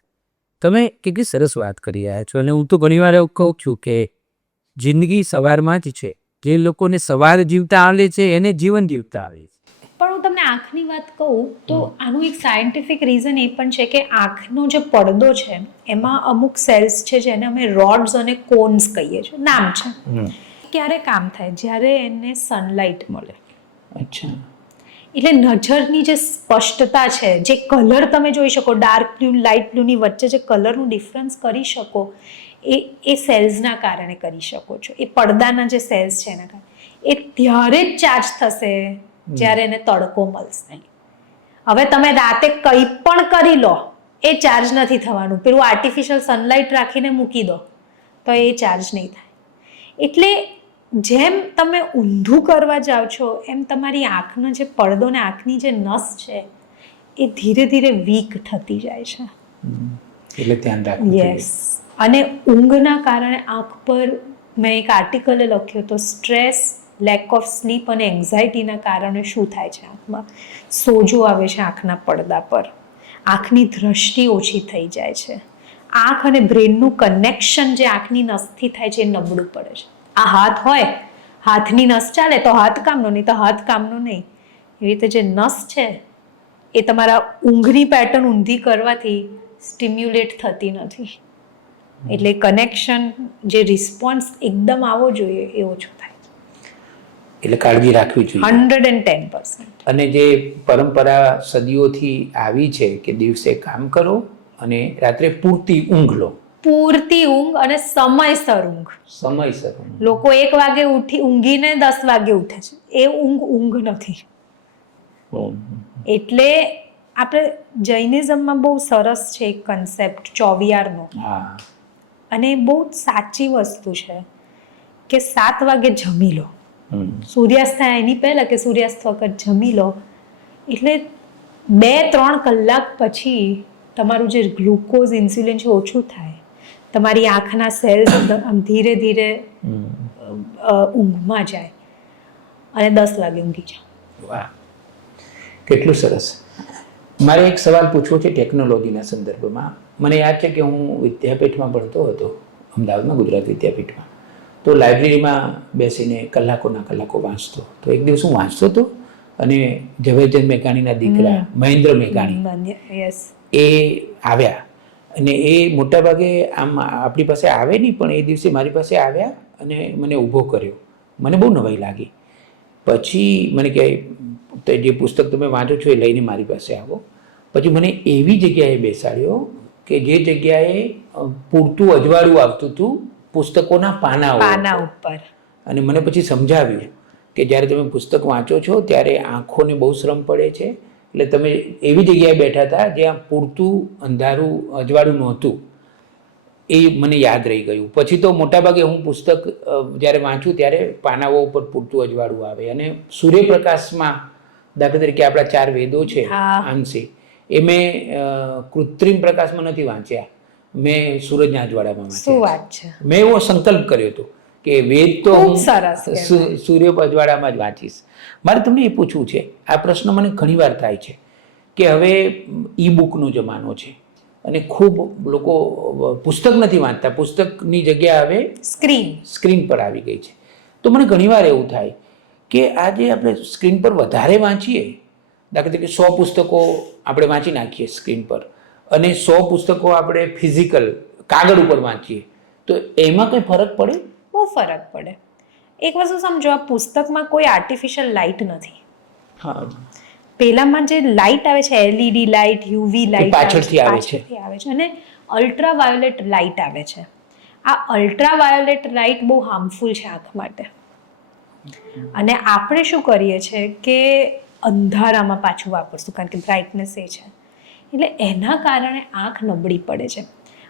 તમે કેટલી સરસ વાત કરી રહ્યા છો. અને હું તો ઘણીવાર એવું કહું છું કે જિંદગી સવારમાં જ છે. જે લોકોને સવાર જીવતા આવડે છે એને જીવન જીવતા આવે છે. પણ હું તમને તમને આંખની વાત કહું તો આનું એક સાયન્ટિફિક રીઝન એ પણ છે કે આંખનો જે પડદો છે એમાં અમુક સેલ્સ છે જેને અમે રોડ્સ અને કોન્સ કહીએ છીએ, નામ છે. ક્યારે કામ થાય? જ્યારે એને સનલાઇટ મળે. અચ્છા. એટલે નજરની જે સ્પષ્ટતા છે, જે કલર તમે જોઈ શકો, ડાર્ક બ્લુ લાઇટ બ્લુની વચ્ચે જે કલરનું ડિફરન્સ કરી શકો, એ સેલ્સના કારણે કરી શકો છો. એ પડદાના જે સેલ્સ છે એના કારણે એ ત્યારે જ ચાર્જ થશે જ્યારે એને તડકો મળશે. હવે તમે રાતે કંઈ પણ કરી લો એ ચાર્જ નથી થવાનું. પેલું આર્ટિફિશિયલ સનલાઇટ રાખીને મૂકી દો તો એ ચાર્જ નહીં થાય. એટલે જેમ તમે ઊંધું કરવા જાઓ છો એમ તમારી આંખનો જે પડદો ને આંખની જે નસ છે એ ધીરે ધીરે વીક થતી જાય છે. એટલે ધ્યાન રાખવું જોઈએ. યસ. અને ઊંઘના કારણે આંખ પર મેં એક આર્ટિકલે લખ્યો તો સ્ટ્રેસ, લેક ઓફ સ્લીપ અને એન્ઝાયટીના કારણે શું થાય છે આંખમાં? સોજો આવે છે આંખના પડદા પર, આંખની દ્રષ્ટિ ઓછી થઈ જાય છે, આંખ અને બ્રેનનું કનેક્શન જે આંખની નસથી થાય છે એ નબળું પડે છે. આ હાથ હોય, હાથની નસ ચાલે તો હાથ કામનો, નહીં તો હાથ કામનો નહીં. એવી રીતે જે નસ છે એ તમારા ઊંઘની પેટર્ન ઊંધી કરવાથી સ્ટિમ્યુલેટ થતી નથી. એટલે કનેક્શન, જે રિસ્પોન્સ એકદમ આવવો જોઈએ એ ઓછો થાય. એટલે કાળજી રાખવી જોઈએ. 110%. અને જે પરંપરા સદીઓથી આવી છે કે દિવસે કામ કરો અને રાત્રે પૂરતી ઊંઘ લો. પૂરતી ઊંઘ અને સમયસર ઊંઘ. સમયસર ઊંઘ. લોકો 1 વાગે ઊંઘીને 10 વાગે ઉઠે છે. એ ઊંઘ નથી. એટલે આપણે જૈનિઝમમાં બહુ સરસ છે એક કન્સેપ્ટ ચોવિયારનો, અને બહુ સાચી વસ્તુ છે કે 7 વાગે જમી લો. સૂર્યાસ્ત થાય એની પહેલા કે સૂર્યાસ્ત વખત જમી લો એટલે 2-3 કલાક પછી તમારું જે ગ્લુકોઝ, ઇન્સ્યુલિન છે ઓછું થાય. તમારી આંખના સેલ્સ આમ ધીરે ધીરે ઊંઘમાં જાય અને 10 વાગે ઊંઘી જાઓ. વાહ, કેટલું સરસ. મારે એક સવાલ પૂછવો છે ટેકનોલોજીના સંદર્ભમાં. મને યાદ છે કે હું વિદ્યાપીઠમાં ભણતો હતો, અમદાવાદમાં, ગુજરાત વિદ્યાપીઠમાં. તો લાઇબ્રેરીમાં બેસીને કલાકોના કલાકો વાંચતો. તો એક દિવસ હું વાંચતો હતો અને ઝવેરચંદ મેઘાણીના દીકરા મહેન્દ્ર મેઘાણી એ આવ્યા. અને એ મોટાભાગે આમ આપણી પાસે આવે નહીં, પણ એ દિવસે મારી પાસે આવ્યા અને મને ઊભો કર્યો. મને બહુ નવાઈ લાગી. પછી મને કહે, જે પુસ્તક તમે વાંચો છો એ લઈને મારી પાસે આવો. પછી મને એવી જગ્યાએ બેસાડ્યો કે જે જગ્યાએ પૂરતું અજવાળું આવતું હતું પુસ્તકોના પાના ઉપર. અને મને પછી સમજાવ્યું કે જ્યારે તમે પુસ્તક વાંચો છો ત્યારે આંખોને બહુ શ્રમ પડે છે, એટલે તમે એવી જગ્યાએ બેઠા હતા જ્યાં પૂરતું અંધારું અજવાળું નહોતું. એ મને યાદ રહી ગયું. પછી તો મોટાભાગે હું પુસ્તક જ્યારે વાંચું ત્યારે પાનાઓ ઉપર પૂરતું અજવાળું આવે. અને સૂર્યપ્રકાશમાં, દાખલા તરીકે આપણા 4 વેદો છે આંશિક, એ મેં કૃત્રિમ પ્રકાશમાં નથી વાંચ્યા, મેં સૂરજના અજવાળામાં વાંચ્યા. શું વાત છે! મેં એવો સંકલ્પ કર્યો હતો કે વેદ તો હું સૂર્ય અજવાળામાં જ વાંચીશ. મારે તમને એ પૂછવું છે, આ પ્રશ્ન મને ઘણીવાર થાય છે કે હવે ઈ બુકનો જમાનો છે અને ખૂબ લોકો પુસ્તક નથી વાંચતા, પુસ્તકની જગ્યા હવે સ્ક્રીન પર આવી ગઈ છે. તો મને ઘણીવાર એવું થાય કે આજે આપણે સ્ક્રીન પર વધારે વાંચીએ, દાખલા તરીકે 100 પુસ્તકો આપણે વાંચી નાખીએ સ્ક્રીન પર અને 100 પુસ્તકો આપણે ફિઝિકલ કાગળ ઉપર વાંચીએ, તો એમાં કંઈ ફરક પડે? બહુ ફરક પડે. એક વસ્તુ સમજો, આ પુસ્તકમાં કોઈ આર્ટિફિશિયલ લાઇટ નથી. હા, પેલામાં જે લાઇટ આવે છે, LED લાઇટ, UV લાઇટ પાછળથી આવે છે અને અલ્ટ્રાવાયોલેટ લાઇટ આવે છે. આ અલ્ટ્રાવાયોલેટ લાઇટ બહુ હાર્મફુલ છે આંખ માટે. અને આપણે શું કરીએ છીએ કે અંધારામાં પાછું વાપરશું, કારણ કે બ્રાઇટનેસ એ છે. એટલે એના કારણે આંખ નબળી પડે છે.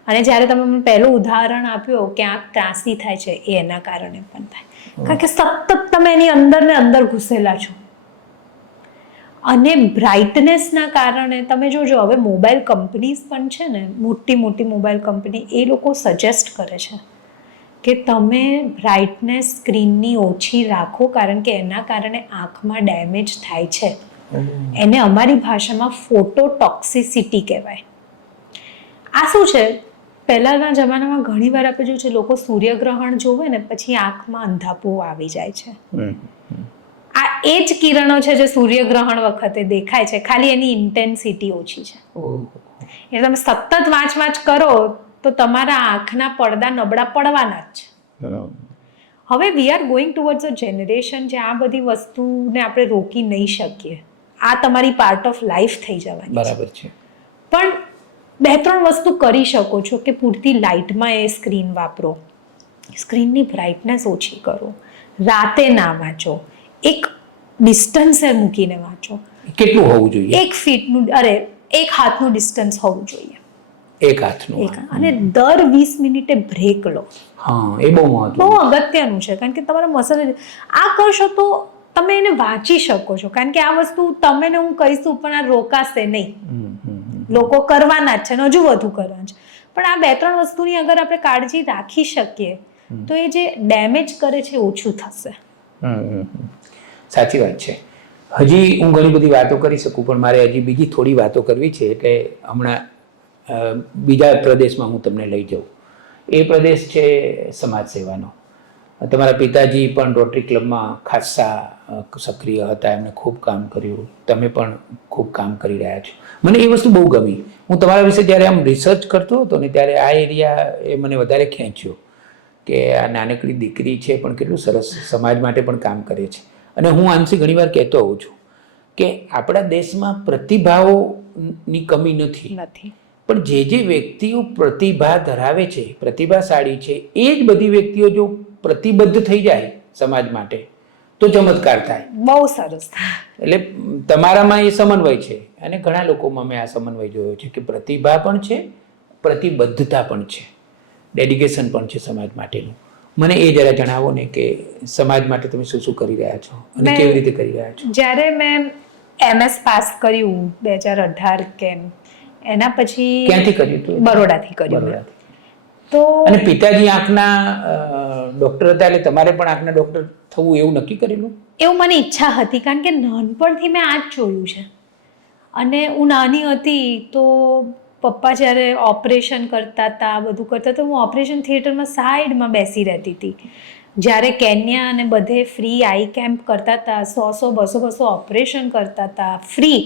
અને જ્યારે તમે મને પહેલું ઉદાહરણ આપ્યું કે આંખ ત્રાસી થાય છે, એ એના કારણે પણ થાય. કારણ કે સતત તમે એની અંદર ને અંદર ઘૂસેલા છો. અને બ્રાઇટનેસના કારણે તમે જોજો, હવે મોબાઈલ કંપનીઝ પણ છે ને, મોટી મોટી મોબાઈલ કંપની, એ લોકો સજેસ્ટ કરે છે કે તમે બ્રાઇટનેસ સ્ક્રીનની ઓછી રાખો, કારણ કે એના કારણે આંખમાં ડેમેજ થાય છે. એને અમારી ભાષામાં ફોટોટોક્સિસિટી કહેવાય. આ શું છે, પહેલાંના જમાનામાં ઘણી વાર આપણે જોયું છે, લોકો સૂર્યગ્રહણ જોવે ને પછી આંખમાં અંધાપો આવી જાય છે. આ એ જ કિરણો છે જે સૂર્યગ્રહણ વખતે દેખાય છે, ખાલી એની ઇન્ટેન્સિટી ઓછી છે. એટલે તમે સતત વાંચ કરો તો તમારા આંખના પડદા નબળા પડવાના જ છે. હવે we are going towards a generation જે આ બધી વસ્તુને આપણે રોકી નહીં શકીએ. આ તમારી પાર્ટ ઓફ લાઈફ થઈ જવાની બરાબર છે. પણ 2-3 વસ્તુ કરી શકો છો કે પૂરતી લાઇટમાં એ સ્ક્રીન વાપરો, સ્ક્રીનની બ્રાઇટનેસ ઓછી કરો, રાતે ના વાંચો, એક ડિસ્ટન્સે મૂકીને વાંચો. કેટલું હોવું જોઈએ? 1 ફીટનું 1 હાથનું ડિસ્ટન્સ હોવું જોઈએ. 1 હાથનું. અને દર 20 મિનિટે બ્રેક લો. હા, એ બહુ મહત્વનું, બહુ અગત્યનું છે. કારણ કે તમારા મસલ આ કરશો તો તમે એને વાંચી શકો છો. કારણ કે આ વસ્તુ તમે ને હું કહીશું પણ આ રોકાશે નહીં. લોકો કરવાના જ છે ને હજુ વધુ કરવાના છે. પણ આ 2-3 વસ્તુની અગર આપણે કાળજી રાખી શકીએ તો એ જે ડેમેજ કરે છે ઓછું થશે. સાચી વાત છે. હજી હું ઘણી બધી વાતો કરી શકું પણ મારે હજી બીજી થોડી વાતો કરવી છે. એટલે હમણાં બીજા પ્રદેશમાં હું તમને લઈ જાઉં. એ પ્રદેશ છે સમાજ સેવાનો. તમારા પિતાજી પણ રોટરી ક્લબમાં ખાસ્સા સક્રિય હતા, એમણે ખૂબ કામ કર્યું, તમે પણ ખૂબ કામ કરી રહ્યા છો. મને એ વસ્તુ બહુ ગમી. હું તમારા વિશે જ્યારે આમ રિસર્ચ કરતો હતો ને ત્યારે આ એરિયા એ મને વધારે ખેંચ્યો કે આ નાનકડી દીકરી છે પણ કેટલું સરસ સમાજ માટે પણ કામ કરે છે. અને હું આમથી ઘણીવાર કહેતો હોઉં છું કે આપણા દેશમાં પ્રતિભાઓની કમી નથી, પણ જે વ્યક્તિઓ પ્રતિભા ધરાવે છે, પ્રતિભાશાળી છે, એ જ બધી વ્યક્તિઓ જો પ્રતિબદ્ધ થઈ જાય સમાજ માટે તો ચમત્કાર થાય. બહુ સરસ. એટલે તમારામાં એ સમન્વય છે અને ઘણા લોકોમાં મેં આ સમન્વય જોયો છે કે પ્રતિભા પણ છે, પ્રતિબદ્ધતા પણ છે, ડેડિકેશન પણ છે સમાજ માટેનું. મને એ જરા જણાવો ને કે સમાજ માટે તમે શું શું કરી રહ્યા છો અને કેવી રીતે કરી રહ્યા છો? જ્યારે મેં MS પાસ કર્યું 2018 કેમ એના પછી ક્યાંથી કર્યું હતું? બરોડાથી કર્યું. તો અને પિતાજી આંખના ડોક્ટર હતા એટલે તમારે પણ આંખના ડોક્ટર થવું એવું નક્કી કરેલું? એવું મને ઈચ્છા હતી કારણ કે નાનપણથી મેં આ જ જોયું છે. અને હું નાની હતી તો પપ્પા જ્યારે ઓપરેશન કરતા હતા, બધું કરતા હતા, હું ઓપરેશન થિયેટરમાં સાઈડમાં બેસી રહેતી હતી. જ્યારે કેન્યા અને બધે ફ્રી આઈ કેમ્પ કરતા હતા, 100-200 ઓપરેશન કરતા હતા ફ્રી,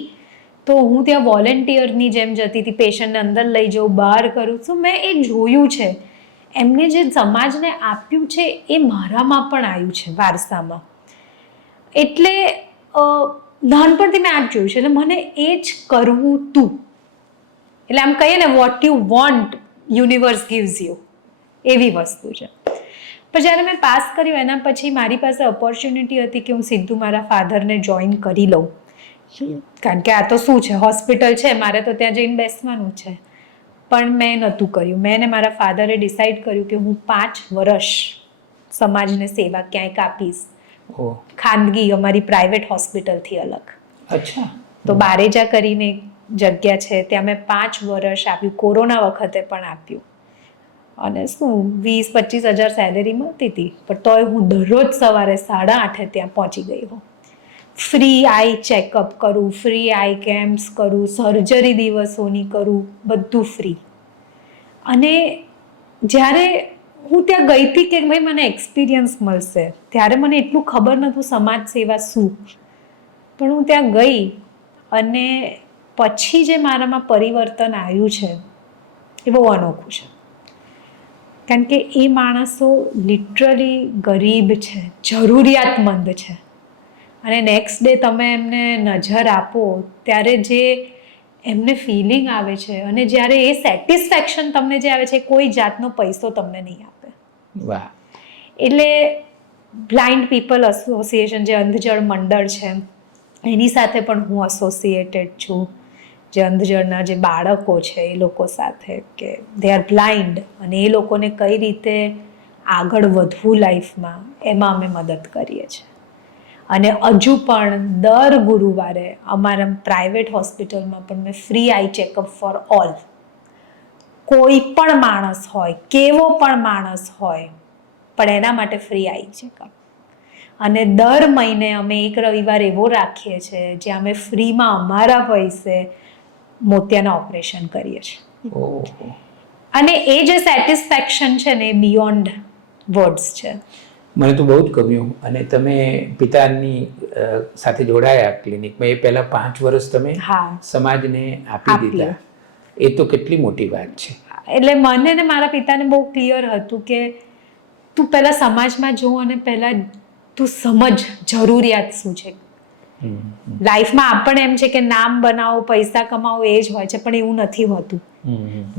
તો હું ત્યાં વોલેન્ટિયરની જેમ જતી હતી, પેશન્ટને અંદર લઈ જાઉં, બહાર કરું. તો મેં એ જોયું છે. એમને જે સમાજને આપ્યું છે એ મારામાં પણ આવ્યું છે વારસામાં. એટલે નાનપણથી મેં આ જ જોયું છે. એટલે મને એ જ કરવું તું. એટલે આમ કહીએ ને what you want universe gives you, એવી વસ્તુ છે. પણ જ્યારે મેં પાસ કર્યું એના પછી મારી પાસે ઓપોર્ચ્યુનિટી હતી કે હું સીધું મારા ફાધરને જોઈન કરી લઉં. કારણ કે આ તો શું છે, હોસ્પિટલ છે, મારે તો ત્યાં જઈને બેસવાનું છે. પણ મેં નહોતું કર્યું. મેં ને મારા ફાધરે ડિસાઈડ કર્યું કે હું 5 વર્ષ સમાજને સેવા ક્યાંક આપીશ, ખાનગી અમારી પ્રાઇવેટ હોસ્પિટલથી અલગ. અચ્છા. તો બારેજા કરીને એક જગ્યા છે, ત્યાં મેં 5 વર્ષ આપ્યું. કોરોના વખતે પણ આપ્યું. અને શું 20-25 હજાર સેલેરી મળતી હતી, પણ તોય હું દરરોજ સવારે 8:30 ત્યાં પહોંચી ગઈ હોઉં. ફ્રી આઈ ચેકઅપ કરું, ફ્રી આઈ કેમ્પ્સ કરું, સર્જરી દિવસોની કરું, બધું ફ્રી. અને જ્યારે હું ત્યાં ગઈ હતી કે ભાઈ મને એક્સપિરિયન્સ મળશે, ત્યારે મને એટલું ખબર નહોતું સમાજ સેવા શું. પણ હું ત્યાં ગઈ અને પછી જે મારામાં પરિવર્તન આવ્યું છે એ બહુ અનોખું છે. કારણ કે એ માણસો લિટરલી ગરીબ છે, જરૂરિયાતમંદ છે, અને નેક્સ્ટ ડે તમે એમને નજર આપો ત્યારે જે એમને ફિલિંગ આવે છે અને જ્યારે એ સેટિસ્ફેક્શન તમને જે આવે છે, કોઈ જાતનો પૈસો તમને નહીં આપે. વાહ. એટલે બ્લાઇન્ડ પીપલ એસોસિએશન જે અંધજળ મંડળ છે એની સાથે પણ હું એસોસિએટેડ છું. જે અંધજળના જે બાળકો છે એ લોકો સાથે, કે દે આર બ્લાઇન્ડ, અને એ લોકોને કઈ રીતે આગળ વધવું લાઈફમાં, એમાં અમે મદદ કરીએ છીએ. અને હજુ પણ દર ગુરુવારે અમારા પ્રાઇવેટ હોસ્પિટલમાં પણ મેં free I checkup for all. કોઈ પણ માણસ હોય, કેવો પણ માણસ હોય, પણ એના માટે ફ્રી આઈ ચેકઅપ. અને દર મહિને અમે એક રવિવાર એવો રાખીએ છીએ જ્યાં અમે ફ્રીમાં અમારા પૈસે મોતિયાના ઓપરેશન કરીએ છીએ. અને એ જે સેટિસ્ફેક્શન છે ને એ બિયોન્ડ વર્ડ્સ છે. મને તો બહુ જ ગમ્યું. અને તમે પિતાની સાથે જોડાયા ક્લિનિકમાં, એ પહેલાં 5 વર્ષ તમે હા સમાજને આપી દીધા. એ તો કેટલી મોટી વાત છે. એટલે મને ને મારા પિતાને બહુ ક્લિયર હતું કે તું પહેલા સમાજમાં જો અને પહેલા તું સમજ જરૂરિયાત શું છે. લાઈફમાં આપણે એમ છે કે નામ બનાવો, પૈસા કમાવો, એ જ હોય છે, પણ એવું નથી હોતું.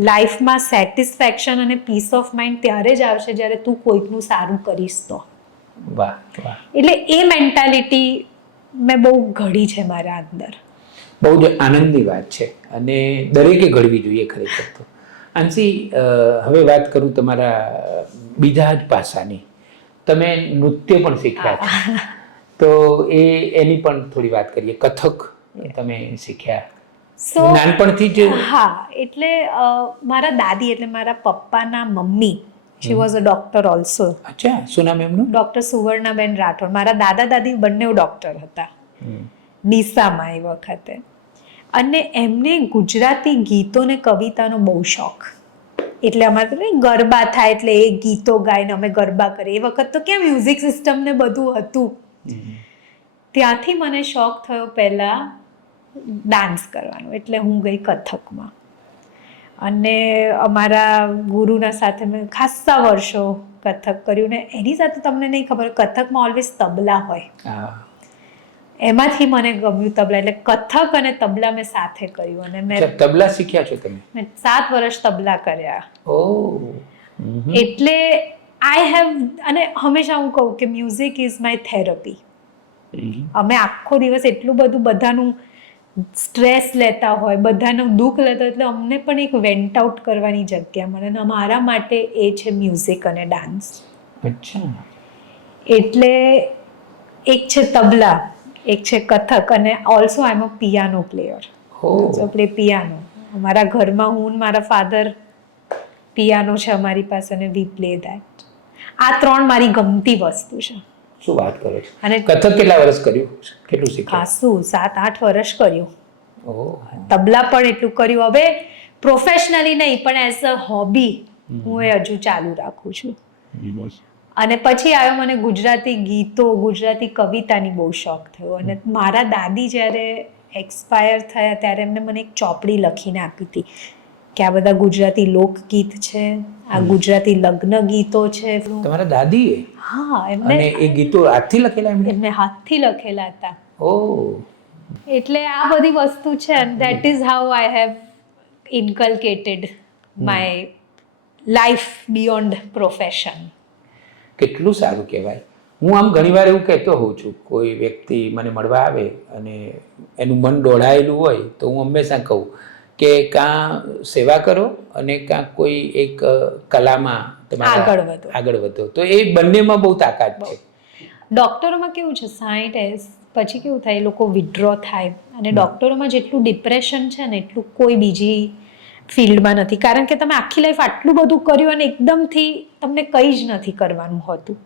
લાઈફમાં સેટિસ્ફેક્શન અને પીસ ઓફ માઇન્ડ ત્યારે જ આવશે જ્યારે તું કોઈકનું સારું કરીશ તો. વાહ વાહ. એટલે એ મેન્ટાલિટી મેં બહુ ઘડી છે મારા અંદર. બહુ જ આનંદની વાત છે અને દરેકે ઘડવી જોઈએ ખરેખર તો. આંશી, હવે વાત કરું તમારા બીજા જ પાસાની. તમે નૃત્ય પણ શીખ્યા છો, તો એની પણ થોડી વાત કરીએ. કથક તમે શીખ્યા નાનપણથી જ? હા, એટલે મારા દાદી એટલે મારા પપ્પાના મમ્મી, she was a doctor also. અચ્છા, શું નામ એમનું? ડોક્ટર સુવર્ણાબેન રાઠોડ. મારા દાદા દાદી બંને ડોક્ટર હતા ડીસામાં એ વખતે. અને એમને ગુજરાતી ગીતો ને કવિતાનો બહુ શોખ. એટલે અમારે તો ગરબા થાય એટલે એ ગીતો ગાઈને અમે ગરબા કરીએ. એ વખત તો ક્યાં મ્યુઝિક સિસ્ટમ ને બધું હતું. ત્યાંથી મને શોખ થયો પહેલા ડાન્સ કરવાનો, એટલે હું ગઈ કથકમાં. અને અમારા ગુરુના સાથે મેં ખાસ્સા વર્ષો કથક કર્યું. ને એની સાથે તમને નહીં ખબર, કથકમાં ઓલવેઝ તબલા હોય. એમાંથી મને ગમ્યું તબલા, એટલે કથક અને તબલા મેં સાથે કર્યું. અને મેં તબલા શીખ્યા છો તમે? મેં 7 વર્ષ તબલા કર્યા. ઓહ. એટલે આઈ હેવ, અને હંમેશા હું કહું કે મ્યુઝિક ઇઝ માય થેરપી. અમે આખો દિવસ એટલું બધું બધાનું સ્ટ્રેસ લેતા હોય, બધાનું દુઃખ લેતા હોય, એટલે અમને પણ એક વેન્ટ આઉટ કરવાની જગ્યા મળે. અને અમારા માટે એ છે મ્યુઝિક અને ડાન્સ. અચ્છા. એટલે એક છે તબલા, એક છે કથક, અને also I am a piano player. So play piano. અમારા ઘરમાં હું મારા ફાધર, પિયાનો છે અમારી પાસે, અને વી પ્લે ધેટ. આ 3 મારી ગમતી વસ્તુ છે. શું વાત કરો છો? અને કથક કેટલા વર્ષ કર્યું? કેટલું શીખ્યા? ખાસું 7-8 વર્ષ કર્યું. ઓહ. તબલા પણ એટલું કર્યું. હવે પ્રોફેશનલી નહીં, પણ એઝ અ હોબી હું એ હજુ ચાલુ રાખું છું. અને પછી આવ્યો મને ગુજરાતી ગીતો, ગુજરાતી કવિતાની બહુ શોખ થયો. અને મારા દાદી જ્યારે એક્સપાયર થયા ત્યારે એમને મને એક ચોપડી લખીને આપી હતી કે આ બધા ગુજરાતી લોકગીત છે, આ ગુજરાતી લગ્ન ગીતો છે. તમારા દાદીએ? હા, અને એ ગીતો હાથથી લખેલા એમને હાથથી લખેલા હતા. ઓહ. એટલે આ બધી વસ્તુ છે. And that is how I have inculcated my life beyond profession. કેટલું સારું કહેવાય. હું આમ ઘણીવાર એવું કહેતો હોઉં છું, કોઈ વ્યક્તિ મને મળવા આવે અને એનું મન દોડાયેલું હોય તો હું હંમેશા કહું કે કાં સેવા કરો અને કાં કોઈ એક કલામાં તમારા આગળ વધો. તો એ બંનેમાં બહુ તાકાત છે. ડૉક્ટરોમાં કેવું છે, 60 પછી કેવું થાય, એ લોકો વિડ્રો થાય. અને ડૉક્ટરોમાં જેટલું ડિપ્રેશન છે ને એટલું કોઈ બીજી ફિલ્ડમાં નથી. કારણ કે તમે આખી લાઈફ આટલું બધું કર્યું અને એકદમથી તમને કંઈ જ નથી કરવાનું હોતું.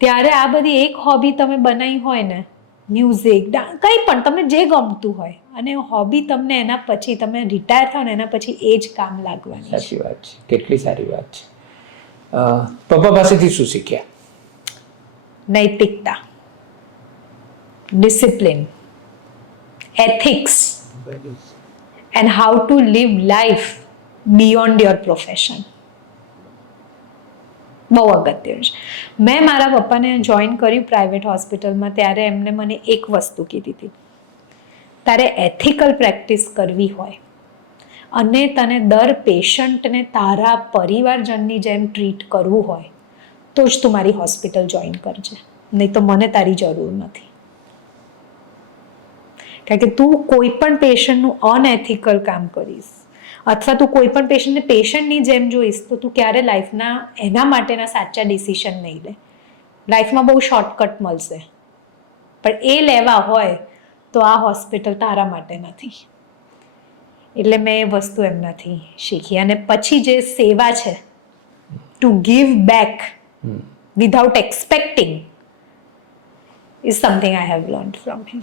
ત્યારે આ બધી એક હોબી તમે બનાવી હોય ને, મ્યુઝિક, કંઈ પણ તમને જે ગમતું હોય, અને હોબી તમને એના પછી તમે રિટાયર થાવ ને એના પછી એ જ કામ લાગવાની. સાચી વાત છે. કેટલી સારી વાત છે. પપ્પા પાસેથી શું શીખ્યા? નૈતિકતા, discipline, ethics, and how to live life beyond your profession. બહુ અગત્યનું છે. મેં મારા પપ્પાને જોઈન કર્યું પ્રાઇવેટ હોસ્પિટલમાં ત્યારે એમને મને એક વસ્તુ કીધી હતી, તારે એથિકલ પ્રેક્ટિસ કરવી હોય અને તને દર પેશન્ટને તારા પરિવારજનની જેમ ટ્રીટ કરવું હોય તો જ તું મારી હોસ્પિટલ જોઈન કરજે, નહીં તો મને તારી જરૂર નથી. કારણ કે તું કોઈ પણ પેશન્ટનું અનએથિકલ કામ કરીશ અથવા તું કોઈ પણ પેશન્ટને પેશન્ટની જેમ જોઈશ તો તું ક્યારે લાઈફના એના માટેના સાચા ડિસિઝન નહીં લે. લાઈફમાં બહુ શોર્ટકટ મળશે, પણ એ લેવા હોય તો આ હોસ્પિટલ તારા માટે નથી. એટલે મેં એ વસ્તુ એમનાથી શીખી. અને પછી જે સેવા છે, to give back without expecting, is something I have learned from him.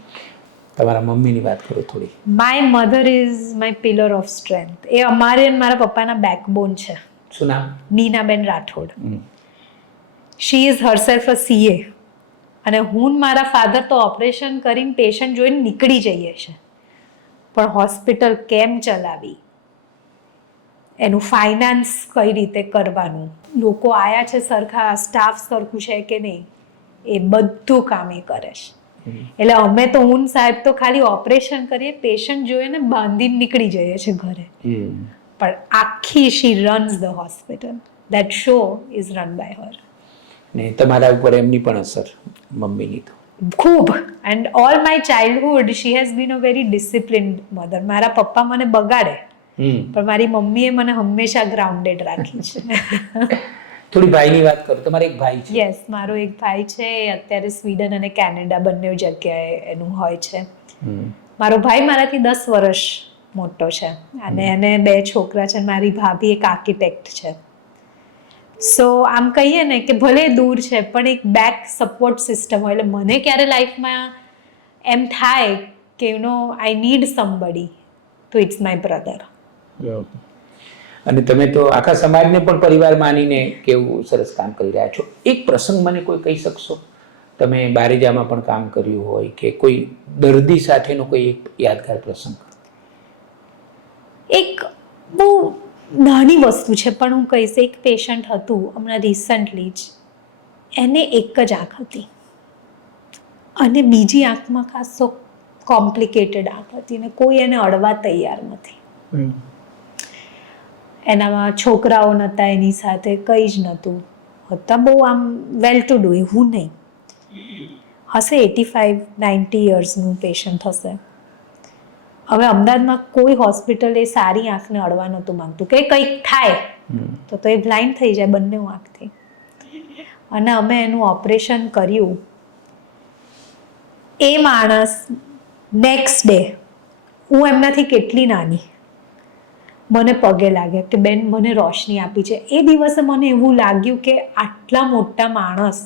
તમારા મમ્મીની વાત કરો થોડી. My mother is my pillar of strength. એ અમારે અને મારા પપ્પાના બેકબોન છે. શું નામ? Neenaben Rathod. She is herself a CA અને હું ને મારા ફાધર તો ઓપરેશન કરીને પેશન્ટ જોઈને નીકળી જઈએ છે, પણ હોસ્પિટલ કેમ ચલાવી, એનું ફાઇનાન્સ કઈ રીતે કરવાનું, લોકો આયા છે સરખા, સ્ટાફ સરખું છે કે નહીં, એ બધું કામ એ કરે છે. એટલે અમે તો હું ને સાહેબ તો ખાલી ઓપરેશન કરીએ, પેશન્ટ જોઈએ ને બાંધીને નીકળી જઈએ છે ઘરે, પણ આખી she runs the hospital. That show is run by her. ને તમારા ઉપર એમની પણ અસર, મમ્મીની તો ખૂબ. And all my childhood she has been a very disciplined mother. મારા પપ્પા મને બગાડે, પણ મારી મમ્મીએ મને હંમેશા ગ્રાઉન્ડેડ રાખી છે. થોડી ભાઈની વાત કરો. તમારે એક ભાઈ છે? યસ, મારો એક ભાઈ છે, અત્યારે સ્વીડન અને કેનેડા બંને જગ્યાએ એનું હોય છે. મારો ભાઈ મારાથી 10 વર્ષ મોટો છે અને એને 2 છોકરા છે. મારી ભાભી એક આર્કિટેક્ટ છે. સો આમ કહીએ ને કે ભલે દૂર છે પણ એક બેક સપોર્ટ સિસ્ટમ હોય. એટલે મને ક્યારે લાઈફમાં એમ થાય કે આઈ નીડ સમબડી, તો ઇટ્સ માય બ્રધર. અને તમે તો આખા સમાજને પણ પરિવાર માનીને કેવું સરસ કામ કરી રહ્યા છો. એક પ્રસંગ મને કોઈ કહી શકશો? તમે બારેજામાં પણ કામ કર્યું હોય કે કોઈ દર્દી સાથેનો કોઈ એક યાદગાર પ્રસંગ? એક બહુ નાની વસ્તુ છે પણ હું કહીશ. એક પેશન્ટ હતું હમણાં રિસન્ટલી જ, એને એક જ આંખ હતી અને બીજી આંખમાં ખાસો કોમ્પ્લિકેટેડ આંખ હતી અને કોઈ એને અડવા તૈયાર નથી. એનામાં છોકરાઓ નહોતા એની સાથે, કંઈ જ નહોતું. હતા બહુ આમ વેલ ટુ ડુ, એવું નહીં, હશે 85-90 યર્સનું પેશન્ટ હશે. હવે અમદાવાદમાં કોઈ હોસ્પિટલ એ સારી આંખને અડવા નહોતું માંગતું કે કંઈક થાય તો એ બ્લાઇન્ડ થઈ જાય બંને આંખથી. અને અમે એનું ઓપરેશન કર્યું. એ માણસ નેક્સ્ટ ડે, હું એમનાથી કેટલી નાની, મને પગે લાગ્યા કે બેન મને રોશની આપી છે. એ દિવસે મને એવું લાગ્યું કે આટલા મોટા માણસ,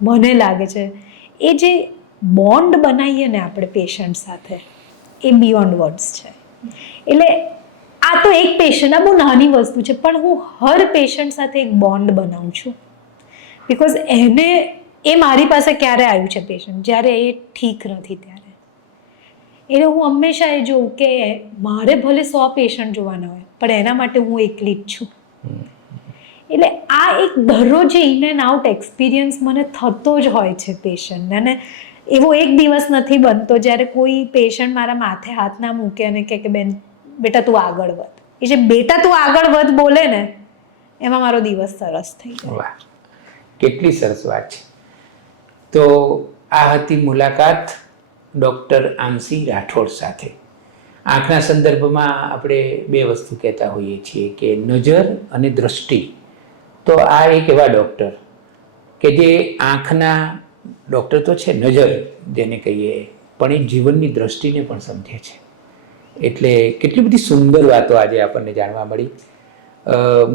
મને લાગે છે એ જે બોન્ડ બનાવીએ ને આપણે પેશન્ટ સાથે, એ બિયોન્ડ વર્ડ્સ છે. એટલે આ તો એક પેશન્ટ, આ બહુ નાની વસ્તુ છે, પણ હું હર પેશન્ટ સાથે એક બોન્ડ બનાવું છું. બિકોઝ એ મારી પાસે ક્યારે આવ્યું છે પેશન્ટ, જ્યારે એ ઠીક નથી ત્યારે. એટલે હું હંમેશા એ જોઉં કે મારે ભલે 100 પેશન્ટ જોવાના હોય પણ એના માટે હું એકલી જ છું. એટલે આ એક દરરોજ ઇન એન્ડ આઉટ એક્સપિરિયન્સ મને થતો જ હોય છે પેશન્ટને. અને એવો એક દિવસ નથી બનતો જ્યારે કોઈ પેશન્ટ મારા માથે હાથ ના મૂકે અને કે બેન બેટા તું આગળ વધ. એ જે બેટા તું આગળ વધ બોલે ને, એમાં મારો દિવસ સરસ થઈ જાય. વાહ, કેટલી સરસ વાત છે. તો આ હતી મુલાકાત ડૉક્ટર આંશી રાઠોડ સાથે. આંખના સંદર્ભમાં આપણે 2 વસ્તુ કહેતા હોઈએ છીએ કે નજર અને દૃષ્ટિ. તો આ એક એવા ડૉક્ટર કે જે આંખના ડૉક્ટર તો છે, નજર જેને કહીએ, પણ એ જીવનની દૃષ્ટિને પણ સમજે છે. એટલે કેટલી બધી સુંદર વાતો આજે આપણને જાણવા મળી.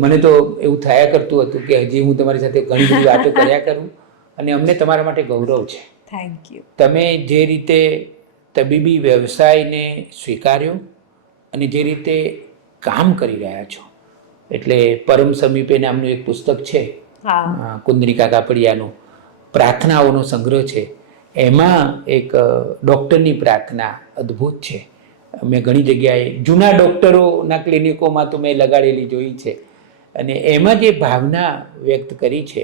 મને તો એવું થયા કરતું હતું કે હજી હું તમારી સાથે ઘણી બધી વાતો કર્યા કરું અને અમને તમારા માટે ગૌરવ છે. Thank you. તમે જે રીતે તબીબી વ્યવસાયને સ્વીકાર્યો અને જે રીતે કામ કરી રહ્યા છો, એટલે પરમ સમીપે નામનું એક પુસ્તક છે, કુંદનિકા કાપડિયાનું, પ્રાર્થનાઓનો સંગ્રહ છે. એમાં એક ડૉક્ટરની પ્રાર્થના અદ્ભુત છે. મેં ઘણી જગ્યાએ જૂના ડૉક્ટરોના ક્લિનિકોમાં તો મેં લગાડેલી જોઈ છે અને એમાં જે ભાવના વ્યક્ત કરી છે,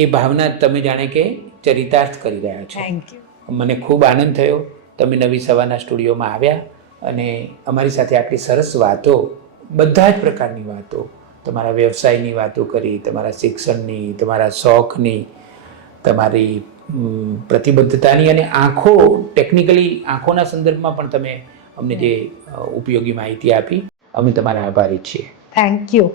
એ ભાવના તમે જાણે કે ચરિતાર્થ કરી રહ્યા છો. Thank you. મને ખૂબ આનંદ થયો તમે નવી સવારના સ્ટુડિયોમાં આવ્યા અને અમારી સાથે આટલી સરસ વાતો, બધા જ પ્રકારની વાતો, તમારા વ્યવસાયની વાતો કરી, તમારા શિક્ષણની, તમારા શોખની, તમારી પ્રતિબદ્ધતાની અને આંખો, ટેકનિકલી આંખોના સંદર્ભમાં પણ તમે અમને જે ઉપયોગી માહિતી આપી, અમે તમારા આભારી છીએ. Thank you.